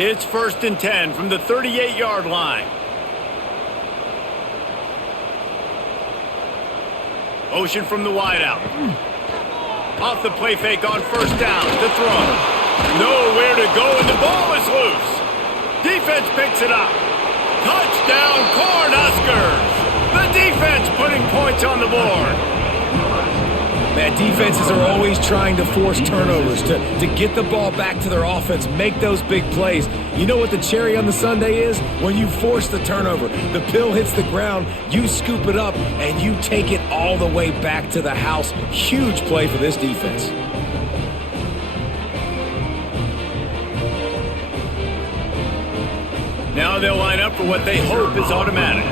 It's 1st and 10 from the 38-yard line. Motion from the wideout. Off the play fake on 1st down. The throw. Nowhere to go, and the ball is loose. Defense picks it up. Touchdown, Cornhuskers. The defense putting points on the board. Man, defenses are always trying to force turnovers, to get the ball back to their offense, make those big plays. You know what the cherry on the sundae is? When you force the turnover, the pill hits the ground, you scoop it up, and you take it all the way back to the house. Huge play for this defense. Now they'll line up for what they hope is automatic.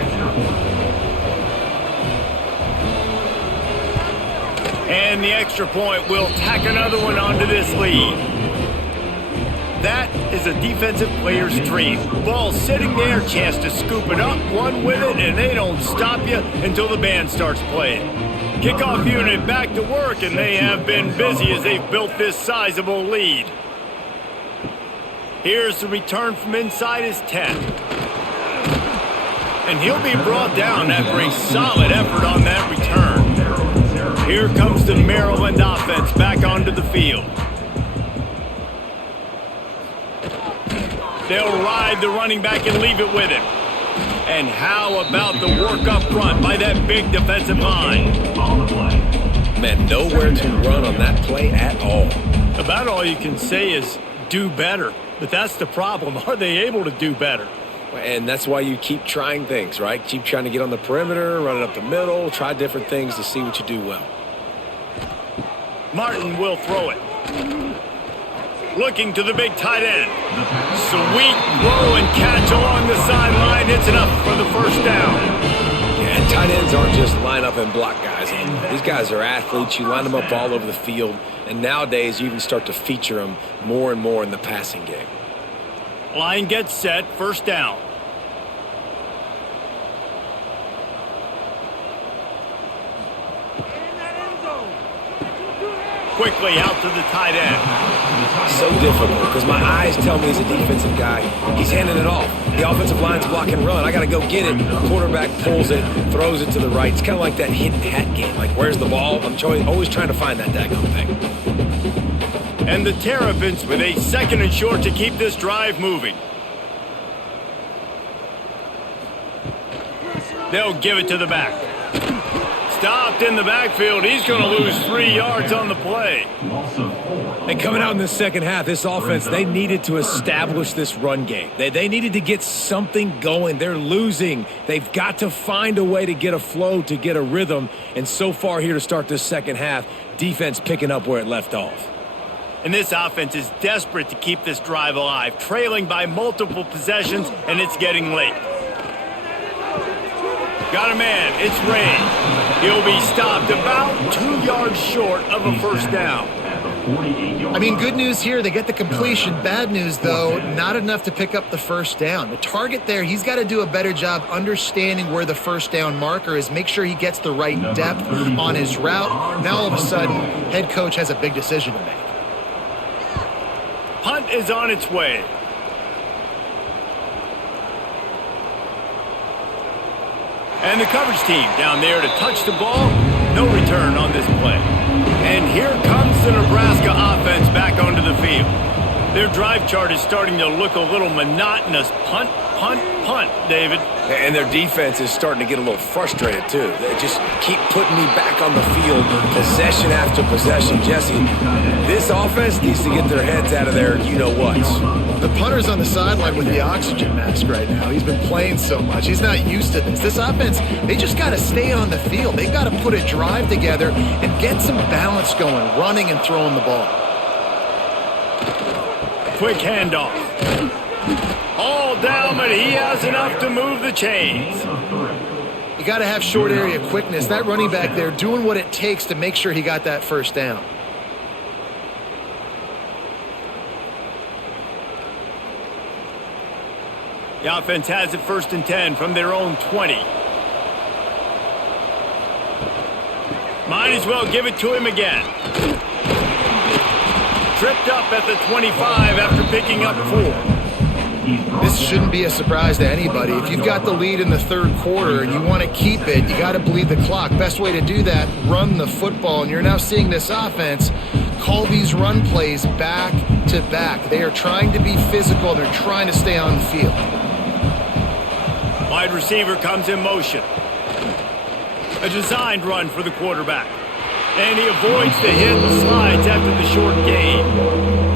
And the extra point will tack another one onto this lead. That is a defensive player's dream. Ball sitting there, chance to scoop it up, run with it, and they don't stop you until the band starts playing. Kickoff unit back to work, and they have been busy as they've built this sizable lead. Here's the return from inside his 10. And he'll be brought down after a solid effort on that return. Here comes the Maryland offense back onto the field. They'll ride the running back and leave it with him. And how about the work up front by that big defensive line? Man, nowhere to run on that play at all. About all you can say is do better. But that's the problem. Are they able to do better? And that's why you keep trying things, right? Keep trying to get on the perimeter, run it up the middle, try different things to see what you do well. Martin will throw it. Looking to the big tight end. Sweet throw and catch along the sideline. It's enough for the 1st down. Yeah, and tight ends aren't just line up and block guys. These guys are athletes. You line them up all over the field. And nowadays, you even start to feature them more and more in the passing game. Line gets set. 1st down. Quickly out to the tight end. So difficult because my eyes tell me he's a defensive guy. He's handing it off. The offensive line's block and run. I got to go get it. Quarterback pulls it, throws it to the right. It's kind of like that hidden hat game. Like, where's the ball? I'm always trying to find that daggone thing. And the Terrapins with a 2nd and short to keep this drive moving. They'll give it to the back. Stopped in the backfield. He's going to lose 3 yards on the play. And coming out in the second half, this offense, they needed to establish this run game. They needed to get something going. They're losing. They've got to find a way to get a flow, to get a rhythm. And so far here to start this second half, defense picking up where it left off. And this offense is desperate to keep this drive alive, trailing by multiple possessions, and it's getting late. Got a man. It's Ray. He'll be stopped about 2 yards short of a 1st down. I mean, good news here. They get the completion. Bad news, though, not enough to pick up the 1st down. The target there, he's got to do a better job understanding where the 1st down marker is, make sure he gets the right depth on his route. Now, all of a sudden, head coach has a big decision to make. Punt is on its way. And the coverage team down there to touch the ball. No return on this play. And here comes the Nebraska offense back onto the field. Their drive chart is starting to look a little monotonous. Punt, punt, punt, David. And their defense is starting to get a little frustrated, too. They just keep putting me back on the field, possession after possession. Jesse, this offense needs to get their heads out of their you-know-whats. The punter's on the sideline with the oxygen mask right now. He's been playing so much. He's not used to this. This offense, they just got to stay on the field. They've got to put a drive together and get some balance going, running and throwing the ball. Quick handoff. All down, but he has enough to move the chains. You got to have short area quickness. That running back there doing what it takes to make sure he got that 1st down. The offense has it 1st and 10 from their own 20. Might as well give it to him again. Tripped up at the 25 after picking up 4. This shouldn't be a surprise to anybody. If you've got the lead in the third quarter and you want to keep it, you got to bleed the clock. Best way to do that, run the football. And you're now seeing this offense call these run plays back to back. They are trying to be physical. They're trying to stay on the field. Wide receiver comes in motion. A designed run for the quarterback. And he avoids the hit and slides after the short gain.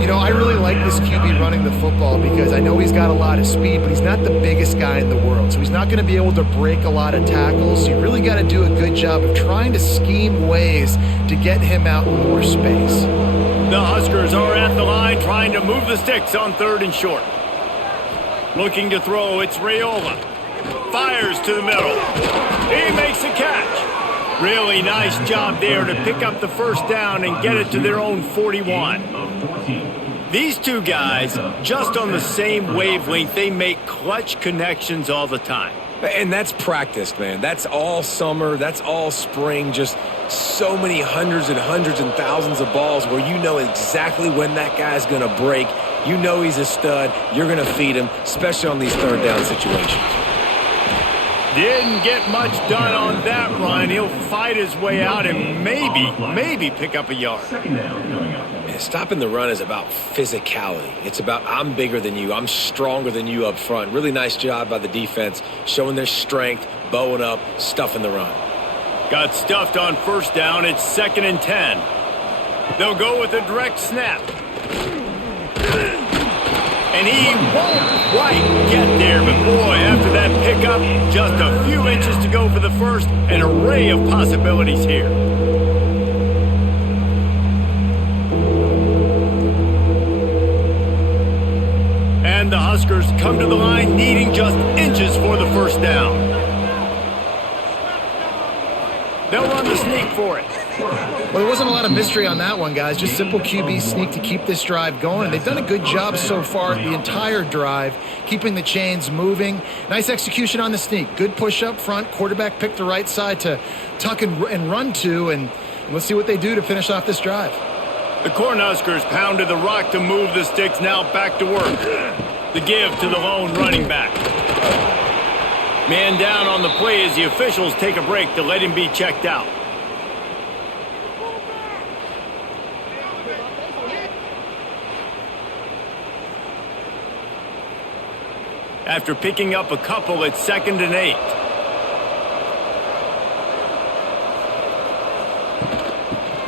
You know, I really like this QB running the football because I know he's got a lot of speed, but he's not the biggest guy in the world. So he's not going to be able to break a lot of tackles. So you really got to do a good job of trying to scheme ways to get him out in more space. The Huskers are at the line trying to move the sticks on 3rd and short. Looking to throw, it's Raiola. Fires to the middle. He makes a catch. Really nice job there to pick up the first down and get it to their own 41. These two guys, just on the same wavelength, they make clutch connections all the time. And that's practiced, man. That's all summer. That's all spring. Just so many hundreds and thousands of balls where you know exactly when that guy's going to break. You know he's a stud. You're going to feed him, especially on these 3rd down situations. Didn't get much done on that run. He'll fight his way out and maybe pick up a yard. Man, stopping the run is about physicality. It's about I'm bigger than you. I'm stronger than you up front. Really nice job by the defense, showing their strength, bowing up, stuffing the run. Got stuffed on 1st down. It's 2nd and 10. They'll go with a direct snap. And he won't quite get there, but boy, after that pickup, just a few inches to go for the first, an array of possibilities here. And the Huskers come to the line needing just inches for the first down. They'll run the sneak for it. Well, there wasn't a lot of mystery on that one, guys. Just simple QB sneak to keep this drive going. They've done a good job so far the entire drive, keeping the chains moving. Nice execution on the sneak. Good push up front. Quarterback picked the right side to tuck and run to, and let's see what they do to finish off this drive. The Cornhuskers pounded the rock to move the sticks, now back to work. The give to the lone running back. Man down on the play as the officials take a break to let him be checked out. After picking up a couple, it's 2nd and 8.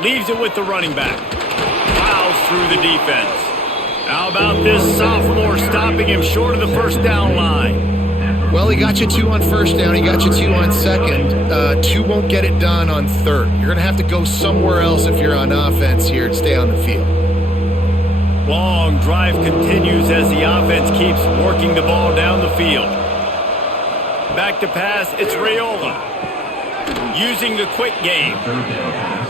Leaves it with the running back. Plows through the defense. How about this sophomore stopping him short of the first down line? Well, he got you 2 on 1st down. He got you 2 on 2nd. 2 won't get it done on 3rd. You're going to have to go somewhere else if you're on offense here to stay on the field. Long drive continues as the offense keeps working the ball down the field. Back to pass, it's Raiola. Using the quick game.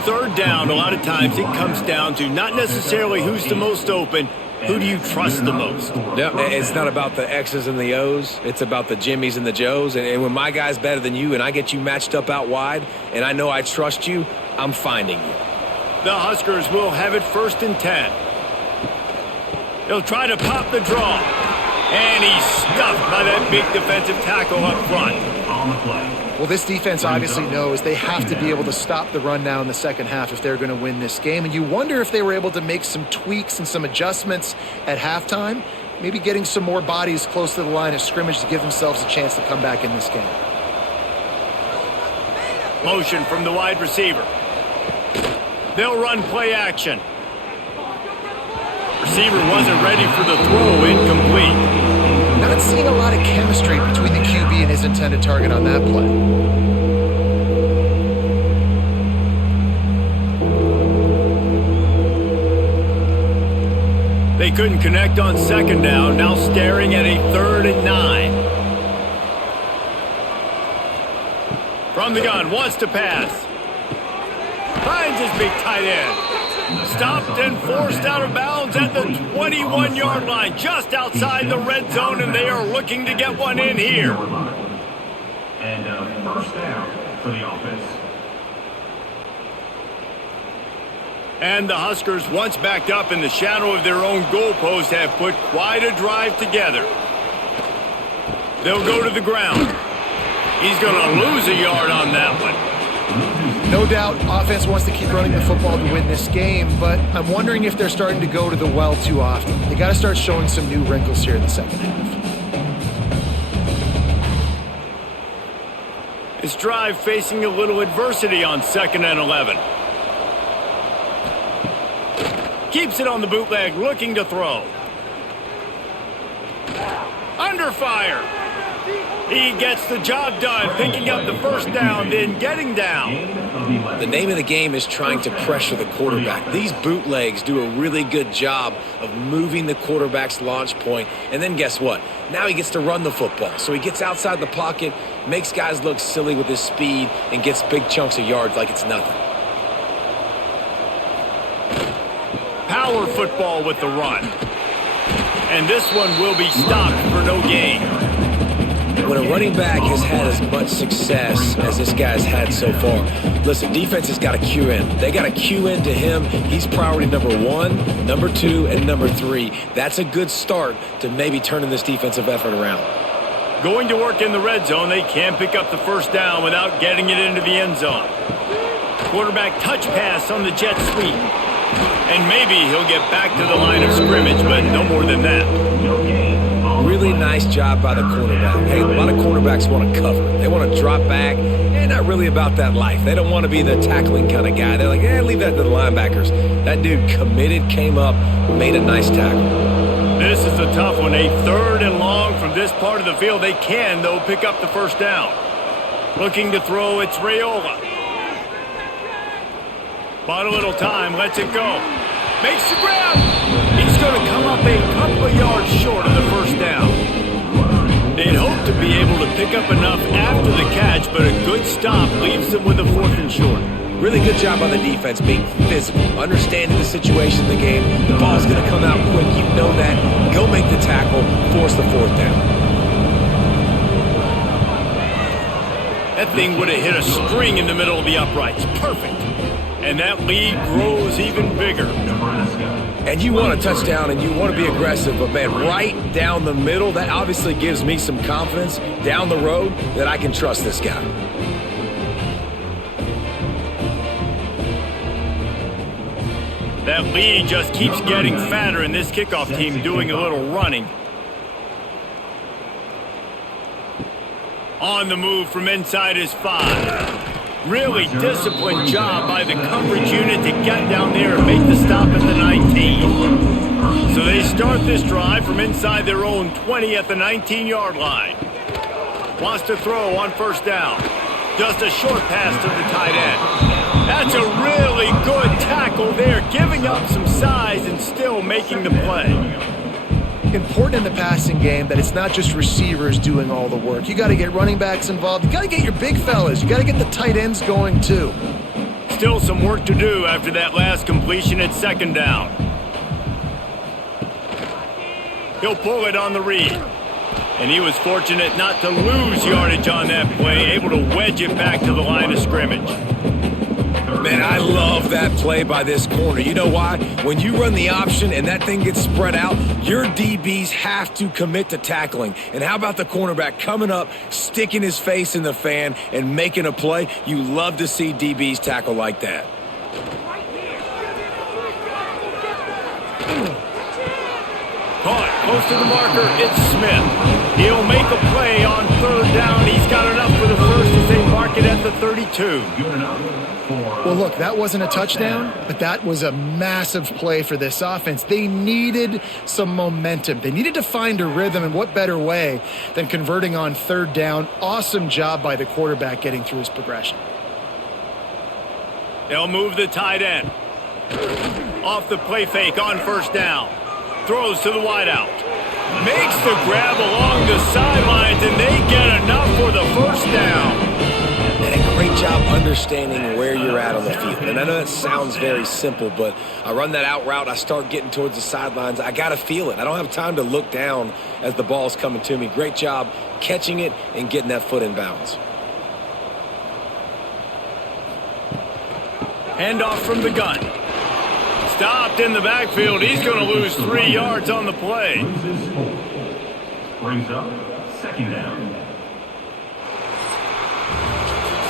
3rd down, a lot of times it comes down to not necessarily who's the most open, who do you trust the most? No, it's not about the X's and the O's. It's about the Jimmys and the Joes. And when my guy's better than you and I get you matched up out wide and I know I trust you, I'm finding you. The Huskers will have it 1st and 10. He'll try to pop the draw. And he's stuffed by that big defensive tackle up front. On the play. Well, this defense obviously knows they have to be able to stop the run now in the second half if they're going to win this game. And you wonder if they were able to make some tweaks and some adjustments at halftime, maybe getting some more bodies close to the line of scrimmage to give themselves a chance to come back in this game. Motion from the wide receiver. They'll run play action. Receiver wasn't ready for the throw, incomplete. Not seeing a lot of chemistry between the QB and his intended target on that play. They couldn't connect on 2nd down, now staring at a 3rd and 9. From the gun, wants to pass. Finds his big tight end. Stopped and forced out of bounds at the 21-yard line, just outside the red zone, and they are looking to get one in here. And 1st down for the offense. And the Huskers, once backed up in the shadow of their own goalpost, have put quite a drive together. They'll go to the ground. He's going to lose a yard on that one. No doubt offense wants to keep running the football to win this game, but I'm wondering if they're starting to go to the well too often. They got to start showing some new wrinkles here in the second half. This drive facing a little adversity on 2nd and 11. Keeps it on the bootleg, looking to throw. Under fire. He gets the job done, picking up the first down, then getting down. The name of the game is trying to pressure the quarterback. These bootlegs do a really good job of moving the quarterback's launch point. And then guess what? Now he gets to run the football. So he gets outside the pocket, makes guys look silly with his speed, and gets big chunks of yards like it's nothing. Power football with the run. And this one will be stopped for no gain. When a running back has had as much success as this guy's had so far, listen, defense has got to cue in. They got to cue in to him. He's priority number 1, number 2, and number 3. That's a good start to maybe turning this defensive effort around. Going to work in the red zone, they can't pick up the first down without getting it into the end zone. Quarterback touch pass on the jet sweep. And maybe he'll get back to the line of scrimmage, but no more than that. Really nice job by the quarterback. Hey, a lot of quarterbacks want to cover. They want to drop back. They're not really about that life. They don't want to be the tackling kind of guy. They're like, leave that to the linebackers. That dude committed, came up, made a nice tackle. This is a tough one. A 3rd and long from this part of the field. They can, though, pick up the first down. Looking to throw, it's Raiola. Bought a little time, lets it go. Makes the grab. He's going to come up a couple of yards short of the first down. They'd hope to be able to pick up enough after the catch, but a good stop leaves them with a 4th and short. Really good job on the defense being physical, understanding the situation of the game. The ball's going to come out quick. You know that. Go make the tackle, force the 4th down. That thing would have hit a string in the middle of the uprights. Perfect. And that lead grows even bigger. And you want a touchdown and you want to be aggressive, but man, right down the middle, that obviously gives me some confidence down the road that I can trust this guy. That lead just keeps getting fatter, and this kickoff team doing a little running. On the move from inside his 5. Really disciplined job by the coverage unit to get down there and make the stop at the 19. So they start this drive from inside their own 20 at the 19-yard line. Wants to throw on first down. Just a short pass to the tight end. That's a really good tackle there, giving up some size and still making the play. Important in the passing game that it's not just receivers doing all the work. You got to get running backs involved. You got to get your big fellas. You got to get the tight ends going too. Still some work to do after that last completion at 2nd down. He'll pull it on the read. And he was fortunate not to lose yardage on that play, able to wedge it back to the line of scrimmage. Man, I love that play by this corner. You know why? When you run the option and that thing gets spread out, your DBs have to commit to tackling. And how about the cornerback coming up, sticking his face in the fan, and making a play? You love to see DBs tackle like that. Caught close to the marker, it's Smith. He'll make a play on 3rd down. He's got enough for the first as they mark it at the 32. Well, look, that wasn't a touchdown, but that was a massive play for this offense. They needed some momentum. They needed to find a rhythm, and what better way than converting on 3rd down. Awesome job by the quarterback getting through his progression. They'll move the tight end. Off the play fake on first down. Throws to the wideout. Makes the grab along the sidelines, and they get enough for the first down. And a great job understanding where you're at on the field. And I know that sounds very simple, but I run that out route, I start getting towards the sidelines. I got to feel it. I don't have time to look down as the ball's coming to me. Great job catching it and getting that foot in bounds. Handoff from the gun. Stopped in the backfield. He's going to lose 3 yards on the play. Brings up 2nd second down.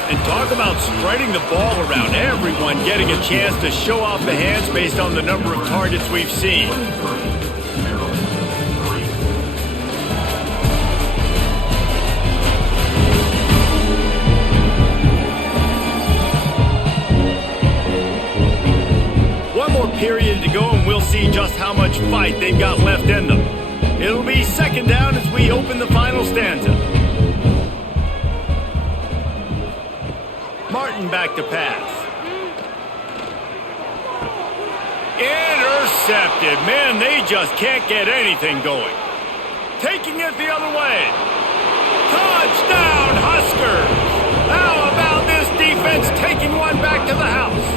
And talk about spreading the ball around. Everyone getting a chance to show off the hands based on the number of targets we've seen. One more period to go and we'll see just how much fight they've got left in them. It'll be second down as we open the final stanza. Martin back to pass. Intercepted. Man, they just can't get anything going. Taking it the other way. Touchdown, Huskers! How about this defense taking one back to the house?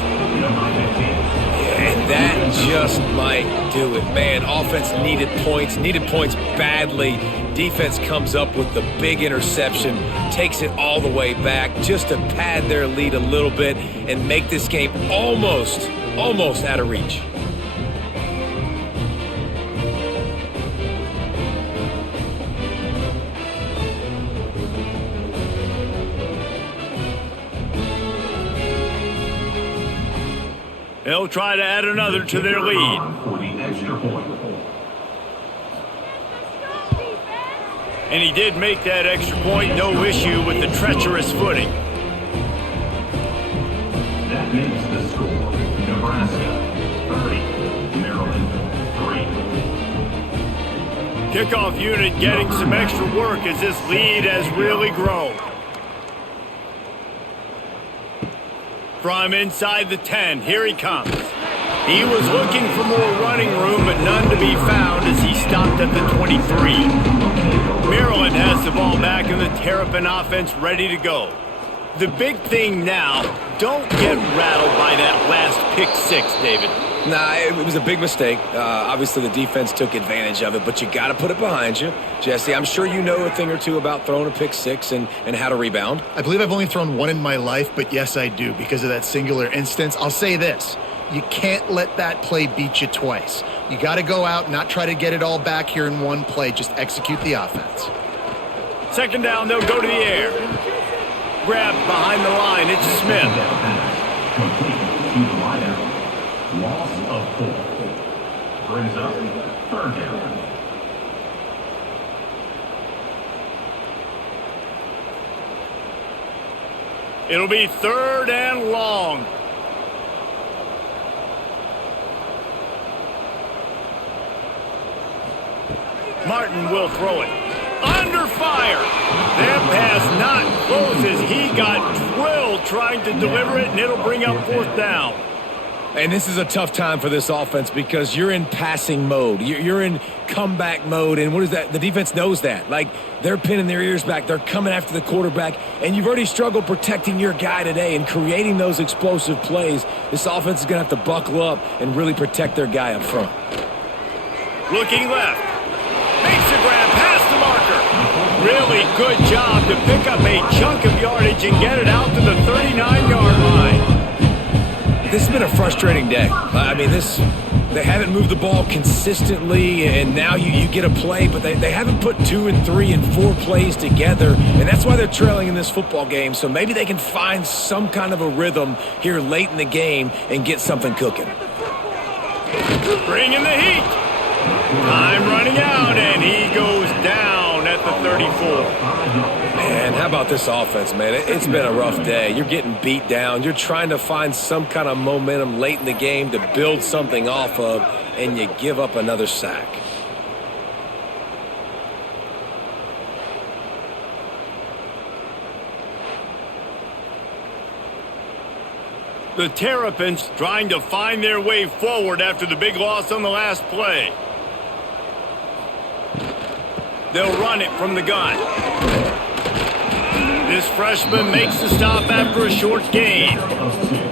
And that just might do it. Man, offense needed points badly. Defense comes up with the big interception, takes it all the way back just to pad their lead a little bit and make this game almost out of reach. They'll try to add another to their lead. For the extra point. And he did make that extra point, no issue with the treacherous footing. That makes the score Nebraska 30, Maryland 3. Kickoff unit getting some extra work as this lead has really grown. From inside the 10, here he comes. He was looking for more running room, but none to be found as he stopped at the 23. Maryland has the ball back and the Terrapin offense ready to go. The big thing now, don't get rattled by that last pick six, David. Nah, it was a big mistake. Obviously, the defense took advantage of it, but you got to put it behind you. Jesse, I'm sure you know a thing or two about throwing a pick six and how to rebound. I believe I've only thrown one in my life, but yes, I do because of that singular instance. I'll say this. You can't let that play beat you twice. You got to go out, not try to get it all back here in one play. Just execute the offense. Second down, they'll go to the air. Grabbed behind the line, it's Smith. Complete to the wideout. Loss of 4. Brings up third down. It'll be third and long. Martin will throw it. Under fire. That pass not close as he got drilled trying to deliver it, and it'll bring up fourth down. And this is a tough time for this offense because you're in passing mode. You're in comeback mode, and what is that? The defense knows that. Like, they're pinning their ears back. They're coming after the quarterback, and you've already struggled protecting your guy today and creating those explosive plays. This offense is going to have to buckle up and really protect their guy up front. Looking left. Makes a grab past the marker. Really good job to pick up a chunk of yardage and get it out to the 39-yard line. This has been a frustrating day. I mean, they haven't moved the ball consistently, and now you get a play, but they haven't put 2 and 3 and 4 plays together, and that's why they're trailing in this football game. So maybe they can find some kind of a rhythm here late in the game and get something cooking. Bringing the heat. Time running out, and he goes down at the 34. Man, how about this offense, man? It's been a rough day. You're getting beat down. You're trying to find some kind of momentum late in the game to build something off of, and you give up another sack. The Terrapins trying to find their way forward after the big loss on the last play. They'll run it from the gun. This freshman makes the stop after a short gain.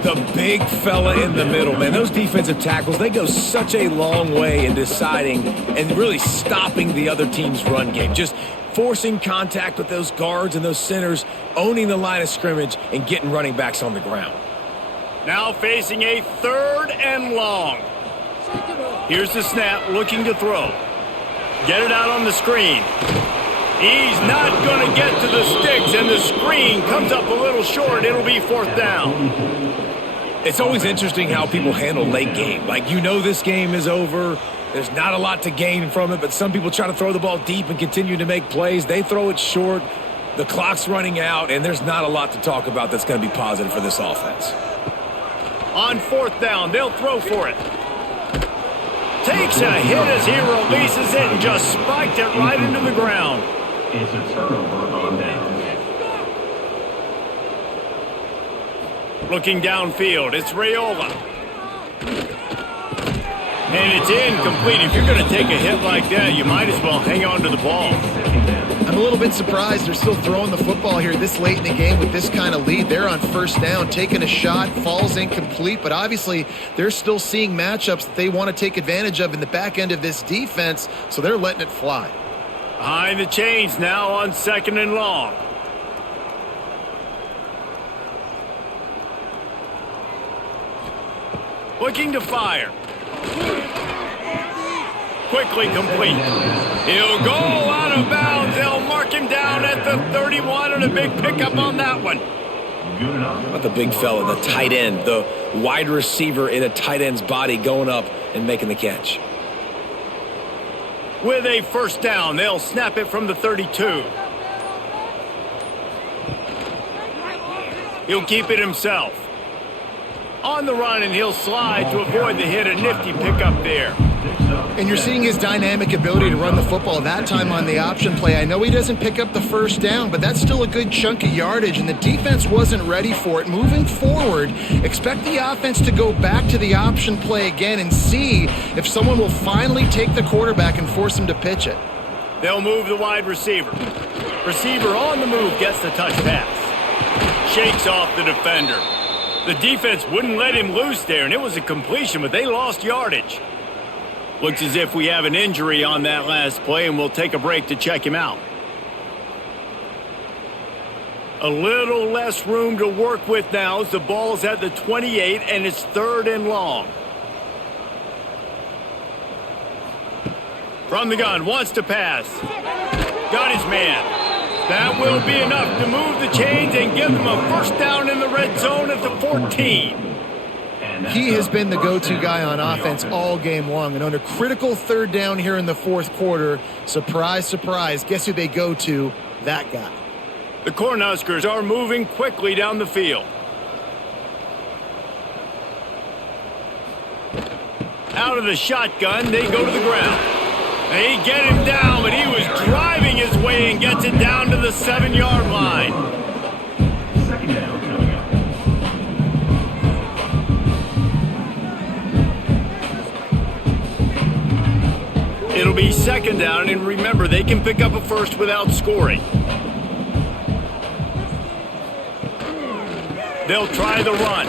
The big fella in the middle, man. Those defensive tackles, they go such a long way in deciding and really stopping the other team's run game. Just forcing contact with those guards and those centers, owning the line of scrimmage, and getting running backs on the ground. Now facing a third and long. Here's the snap, looking to throw. Get it out on the screen. He's not going to get to the sticks, and the screen comes up a little short. It'll be 4th down. It's always interesting how people handle late game. Like, you know this game is over. There's not a lot to gain from it, but some people try to throw the ball deep and continue to make plays. They throw it short. The clock's running out, and there's not a lot to talk about that's going to be positive for this offense. On 4th down, they'll throw for it. Takes a hit as he releases it and just spiked it right into the ground. It's a turnover on down. Looking downfield, it's Raiola. And it's incomplete. If you're going to take a hit like that, you might as well hang on to the ball. I'm a little bit surprised they're still throwing the football here this late in the game with this kind of lead. They're on 1st down, taking a shot, falls incomplete, but obviously they're still seeing matchups that they want to take advantage of in the back end of this defense, so they're letting it fly. Behind the chains now on 2nd and long. Looking to fire. Quickly complete. He'll go out of bounds. They'll mark him down at the 31, and a big pickup on that one. Not the big fella, the tight end, the wide receiver in a tight end's body going up and making the catch. With a 1st down, they'll snap it from the 32. He'll keep it himself. On the run, and he'll slide to avoid the hit. A nifty pickup there. And you're seeing his dynamic ability to run the football, that time on the option play. I know he doesn't pick up the 1st down, but that's still a good chunk of yardage, and the defense wasn't ready for it. Moving forward, expect the offense to go back to the option play again and see if someone will finally take the quarterback and force him to pitch it. They'll move the wide receiver. Receiver on the move gets the touch pass. Shakes off the defender. The defense wouldn't let him loose there, and it was a completion, but they lost yardage. Looks as if we have an injury on that last play, and we'll take a break to check him out. A little less room to work with now as the ball's at the 28, and it's 3rd and long. From the gun, wants to pass. Got his man. That will be enough to move the chains and give them a 1st down in the red zone at the 14. He has been the go-to guy on offense all game long, and on a critical 3rd down here in the 4th quarter, surprise, surprise, guess who they go to? That guy. The Cornhuskers are moving quickly down the field. Out of the shotgun, they go to the ground. They get him down, but he was driving his way and gets it down to the 7-yard line. 2nd down coming up. It'll be 2nd down, and remember, they can pick up a 1st without scoring. They'll try the run.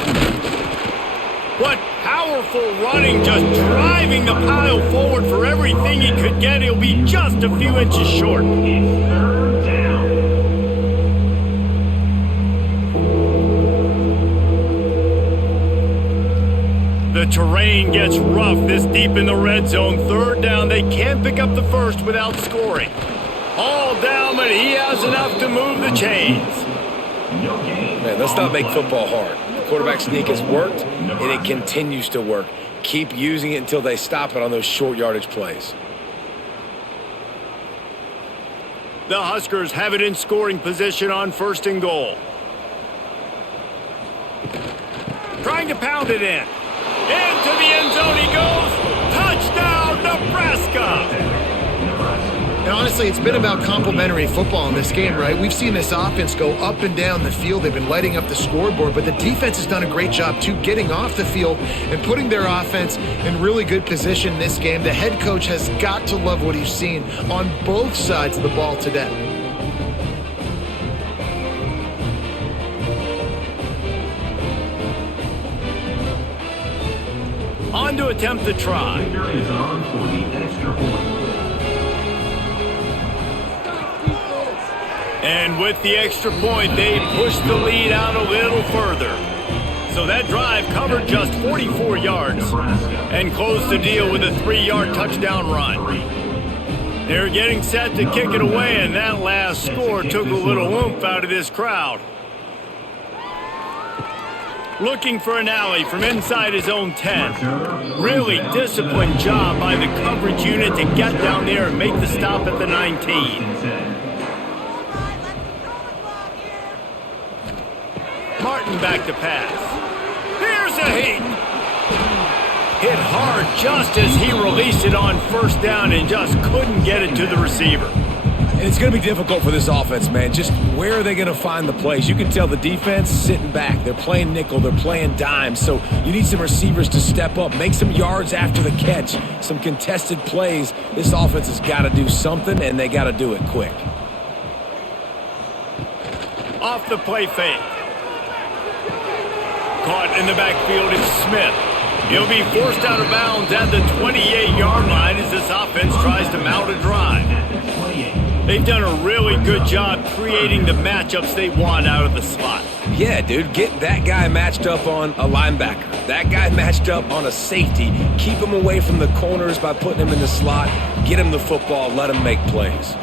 What powerful running, just driving the pile forward for everything he could get. He'll be just a few inches short. It's 3rd down. The terrain gets rough this deep in the red zone. 3rd down, they can't pick up the 1st without scoring. All down, but he has enough to move the chains. Man, let's not make football hard. The quarterback sneak has worked, and it continues to work. Keep using it until they stop it on those short yardage plays. The Huskers have it in scoring position on 1st and goal. Trying to pound it in. Into the end zone he goes. Touchdown, Nebraska! And honestly, it's been about complementary football in this game, right? We've seen this offense go up and down the field. They've been lighting up the scoreboard, but the defense has done a great job, too, getting off the field and putting their offense in really good position in this game. The head coach has got to love what he's seen on both sides of the ball today. On to attempt the try. Kicker is on for the extra point. And with the extra point, they push the lead out a little further. So that drive covered just 44 yards and closed the deal with a 3-yard touchdown run. They're getting set to kick it away, and that last score took a little oomph out of this crowd. Looking for an alley from inside his own 10. Really disciplined job by the coverage unit to get down there and make the stop at the 19. Martin back to pass. Here's a hit. Hit hard just as he released it on first down and just couldn't get it to the receiver. And it's going to be difficult for this offense, man. Just where are they going to find the plays? You can tell the defense sitting back. They're playing nickel. They're playing dime. So you need some receivers to step up, make some yards after the catch, some contested plays. This offense has got to do something, and they got to do it quick. Off the play fake. Caught in the backfield is Smith. He'll be forced out of bounds at the 28-yard line as this offense tries to mount a drive. They've done a really good job creating the matchups they want out of the slot. Yeah, dude, get that guy matched up on a linebacker. That guy matched up on a safety. Keep him away from the corners by putting him in the slot. Get him the football. Let him make plays.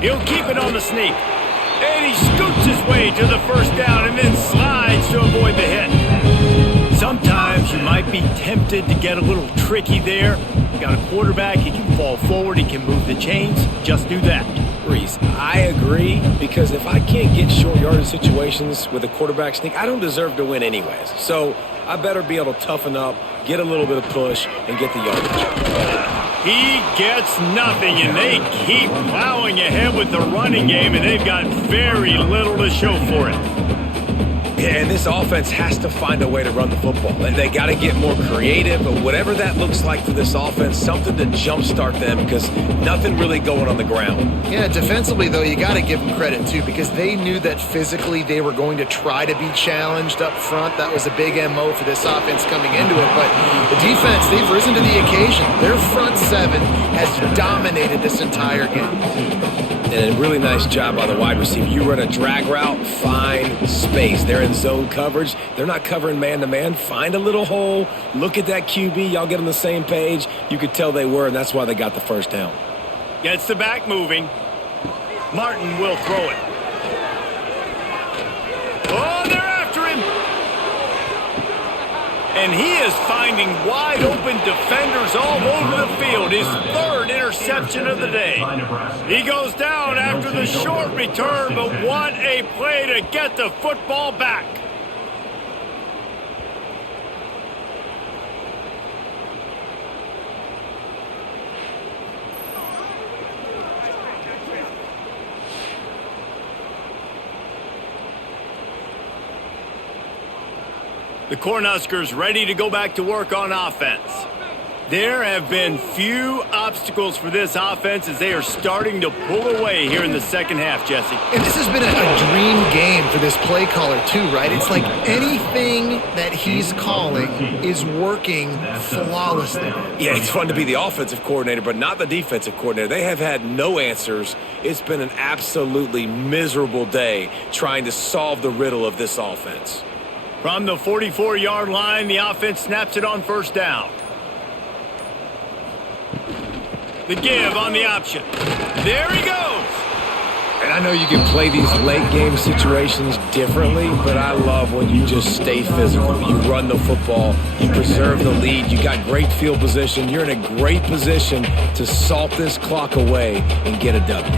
He'll keep it on the sneak. And he scoots his way to the first down and then slides to avoid the hit. Sometimes you might be tempted to get a little tricky there. You got a quarterback, he can fall forward, he can move the chains. Just do that. Reese, I agree, because if I can't get short yardage situations with a quarterback sneak, I don't deserve to win anyways. So I better be able to toughen up, get a little bit of push, and get the yardage. He gets nothing, and they keep plowing ahead with the running game, and they've got very little to show for it. Yeah, and this offense has to find a way to run the football. They got to get more creative, but whatever that looks like for this offense, something to jumpstart them, because nothing really going on the ground. Yeah, defensively, though, you got to give them credit, too, because they knew that physically they were going to try to be challenged up front. That was a big MO for this offense coming into it, but the defense, they've risen to the occasion. Their front seven has dominated this entire game. And a really nice job by the wide receiver. You run a drag route, find space. They're in zone coverage. They're not covering man-to-man. Find a little hole. Look at that QB. Y'all get on the same page. You could tell they were, and that's why they got the first down. Gets the back moving. Martin will throw it. Oh, they're after him. And he is finding wide-open defenders all over the field. His third interception of the day. He goes down after the short return, but what a play to get the football back. The Cornhuskers ready to go back to work on offense. There have been few obstacles for this offense as they are starting to pull away here in the second half, Jesse. And this has been a dream game for this play caller, too, right? It's like anything that he's calling is working flawlessly. Yeah, it's fun to be the offensive coordinator, but not the defensive coordinator. They have had no answers. It's been an absolutely miserable day trying to solve the riddle of this offense. From the 44-yard line, the offense snaps it on first down. The give on the option. There he goes. And I know you can play these late game situations differently, but I love when you just stay physical. You run the football, you preserve the lead, you got great field position. You're in a great position to salt this clock away and get a W.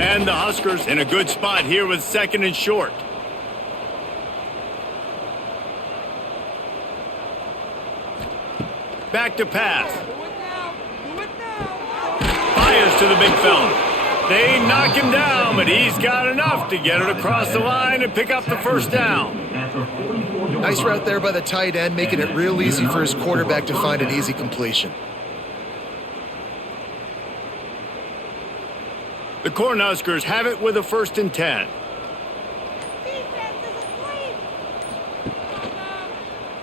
And the Huskers in a good spot here with second and short. Back to pass. Fires to the big fella. They knock him down, but he's got enough to get it across the line and pick up the first down. Nice route there by the tight end, making it real easy for his quarterback to find an easy completion. The Cornhuskers have it with a 1st and 10.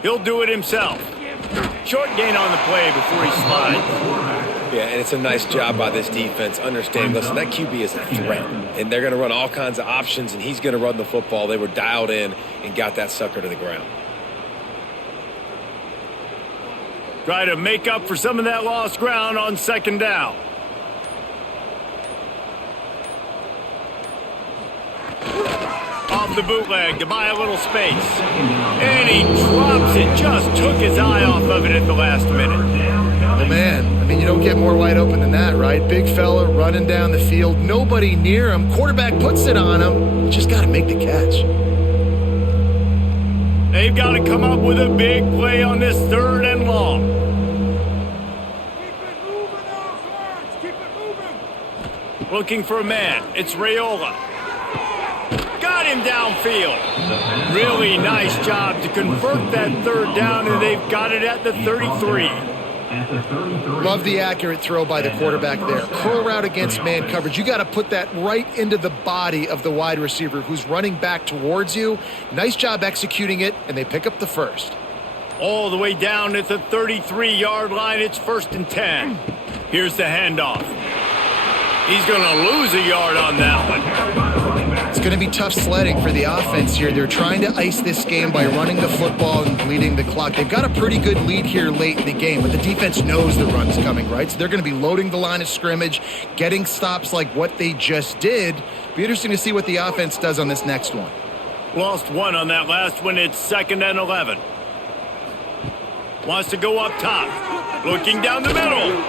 He'll do it himself. Short gain on the play before he slides. Yeah, and it's a nice job by this defense. Understand, listen, that QB is a threat. And they're going to run all kinds of options, and he's going to run the football. They were dialed in and got that sucker to the ground. Try to make up for some of that lost ground on second down. Off the bootleg to buy a little space. And he drops it. Just took his eye off of it at the last minute. Oh, man. I mean, you don't get more wide open than that, right? Big fella running down the field. Nobody near him. Quarterback puts it on him. Just got to make the catch. They've got to come up with a big play on this 3rd and long. Looking for a man. It's Raiola. Got him downfield. Really nice job to convert that 3rd down, and they've got it at the 33. Love the accurate throw by the quarterback there. Curl route against man coverage. You got to put that right into the body of the wide receiver who's running back towards you. Nice job executing it, and they pick up the 1st. All the way down at the 33-yard line. It's 1st and 10. Here's the handoff. He's going to lose a yard on that one. It's going to be tough sledding for the offense here. They're trying to ice this game by running the football and bleeding the clock. They've got a pretty good lead here late in the game, but the defense knows the run's coming, right? So they're going to be loading the line of scrimmage, getting stops like what they just did. Be interesting to see what the offense does on this next one. Lost one on that last one. It's 2nd and 11. Wants to go up top. Looking down the middle.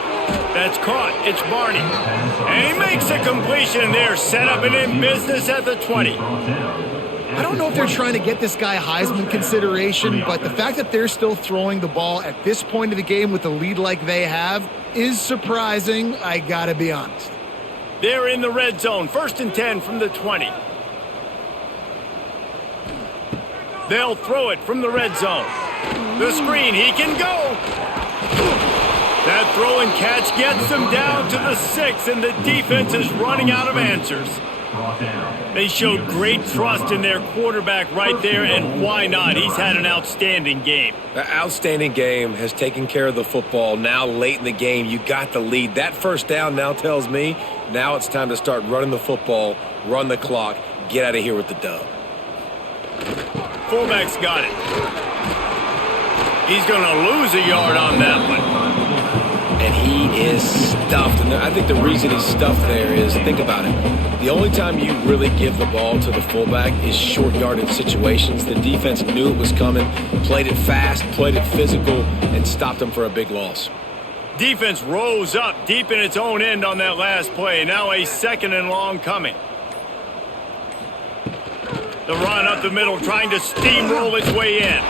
That's caught. It's Barney. And he makes a completion there. Set up and in business at the 20. I don't know if they're trying to get this guy Heisman consideration, but the fact that they're still throwing the ball at this point of the game with a lead like they have is surprising, I gotta be honest. They're in the red zone. 1st and 10 from the 20. They'll throw it from the red zone. The screen. He can go. That throw and catch gets them down to the 6, and the defense is running out of answers. They showed great trust in their quarterback right there, and why not? He's had an outstanding game. The outstanding game has taken care of the football. Now late in the game, you got the lead. That 1st down now tells me now it's time to start running the football, run the clock, get out of here with the dub. Fullback's got it. He's going to lose a yard on that one. And he is stuffed. And I think the reason he's stuffed there is, think about it, the only time you really give the ball to the fullback is short yardage situations. The defense knew it was coming, played it fast, played it physical, and stopped him for a big loss. Defense rose up deep in its own end on that last play. Now a 2nd and long coming. The run up the middle, trying to steamroll its way in.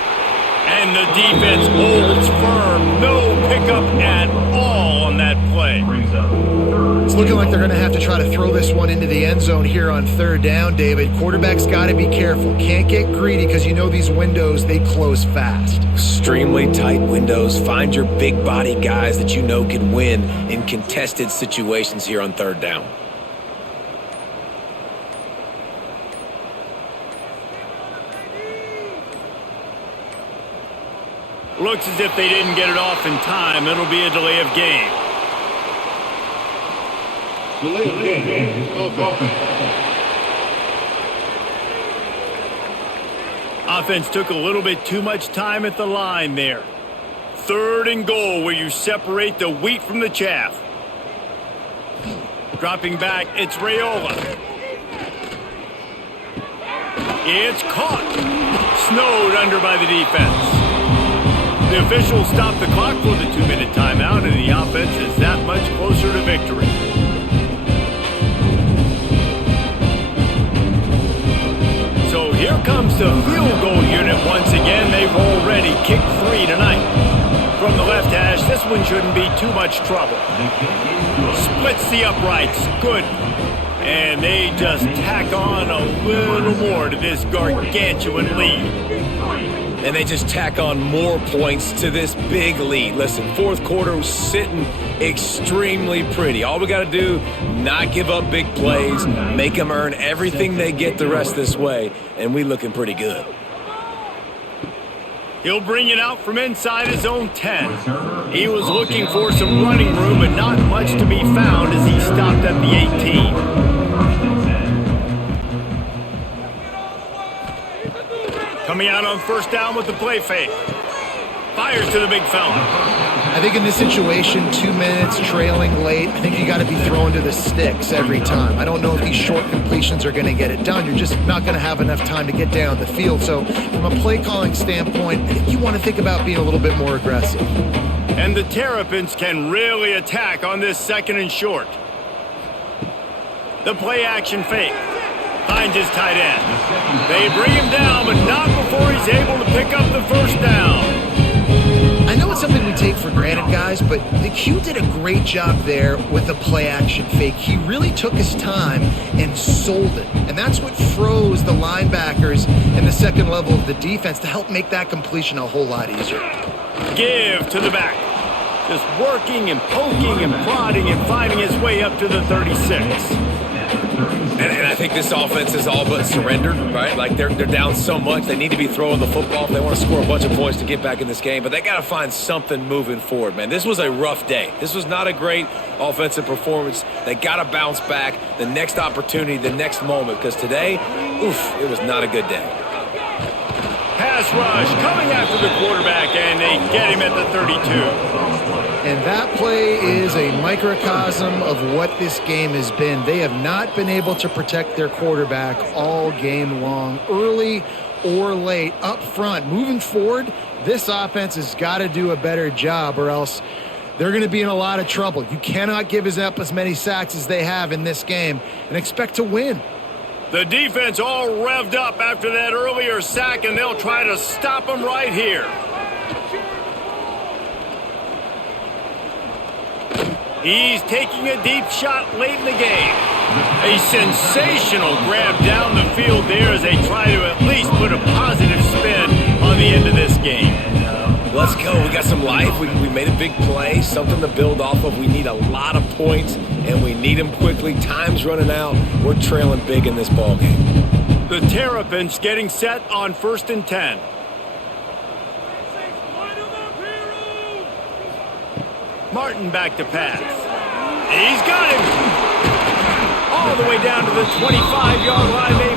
And the defense holds firm. No pickup at all on that play. It's looking like they're going to have to try to throw this one into the end zone here on 3rd down, David. Quarterback's got to be careful. Can't get greedy because you know these windows, they close fast. Extremely tight windows. Find your big body guys that you know can win in contested situations here on 3rd down. Looks as if they didn't get it off in time. It'll be a delay of game. Offense took a little bit too much time at the line there. 3rd and goal, where you separate the wheat from the chaff. Dropping back, it's Raiola. It's caught. Snowed under by the defense. The officials stop the clock for the 2-minute timeout, and the offense is that much closer to victory. So here comes the field goal unit once again. They've already kicked 3 tonight. From the left hash, this one shouldn't be too much trouble. Splits the uprights. Good. And they just tack on a little more to this gargantuan lead. And they just tack on more points to this big lead. Listen, 4th quarter was sitting extremely pretty. All we got to do, not give up big plays, make them earn everything they get the rest this way, and we looking pretty good. He'll bring it out from inside his own 10. He was looking for some running room, but not much to be found as he stopped at the 18. Coming out on 1st down with the play fake. Fires to the big fella. I think in this situation, 2 minutes, trailing late, I think you got to be thrown to the sticks every time. I don't know if these short completions are going to get it done. You're just not going to have enough time to get down the field. So from a play calling standpoint, I think you want to think about being a little bit more aggressive. And the Terrapins can really attack on this 2nd and short. The play action fake. Finds his tight end. They bring him down, but not before he's able to pick up the first down. I know it's something we take for granted, guys, but the Q did a great job there with the play action fake. He really took his time and sold it. And that's what froze the linebackers in the second level of the defense to help make that completion a whole lot easier. Give to the back. Just working and poking and prodding and finding his way up to the 36. And I think this offense is all but surrendered, right? Like they're down so much. They need to be throwing the football if they want to score a bunch of points to get back in this game. But they got to find something moving forward, man. This was a rough day. This was not a great offensive performance. They got to bounce back the next opportunity, the next moment. Because today, it was not a good day. Pass rush coming after the quarterback, and they get him at the 32. And that play is a microcosm of what this game has been. They have not been able to protect their quarterback all game long, early or late, up front. Moving forward, this offense has got to do a better job or else they're going to be in a lot of trouble. You cannot give up as many sacks as they have in this game and expect to win. The defense all revved up after that earlier sack, and they'll try to stop him right here. He's taking a deep shot late in the game. A sensational grab down the field there as they try to at least put a positive spin on the end of this game. Let's go. We got some life. We made a big play, something to build off of. We need a lot of points, and we need them quickly. Time's running out. We're trailing big in this ball game. The Terrapins getting set on 1st and 10. Martin back to pass. He's got him. All the way down to the 25-yard line. They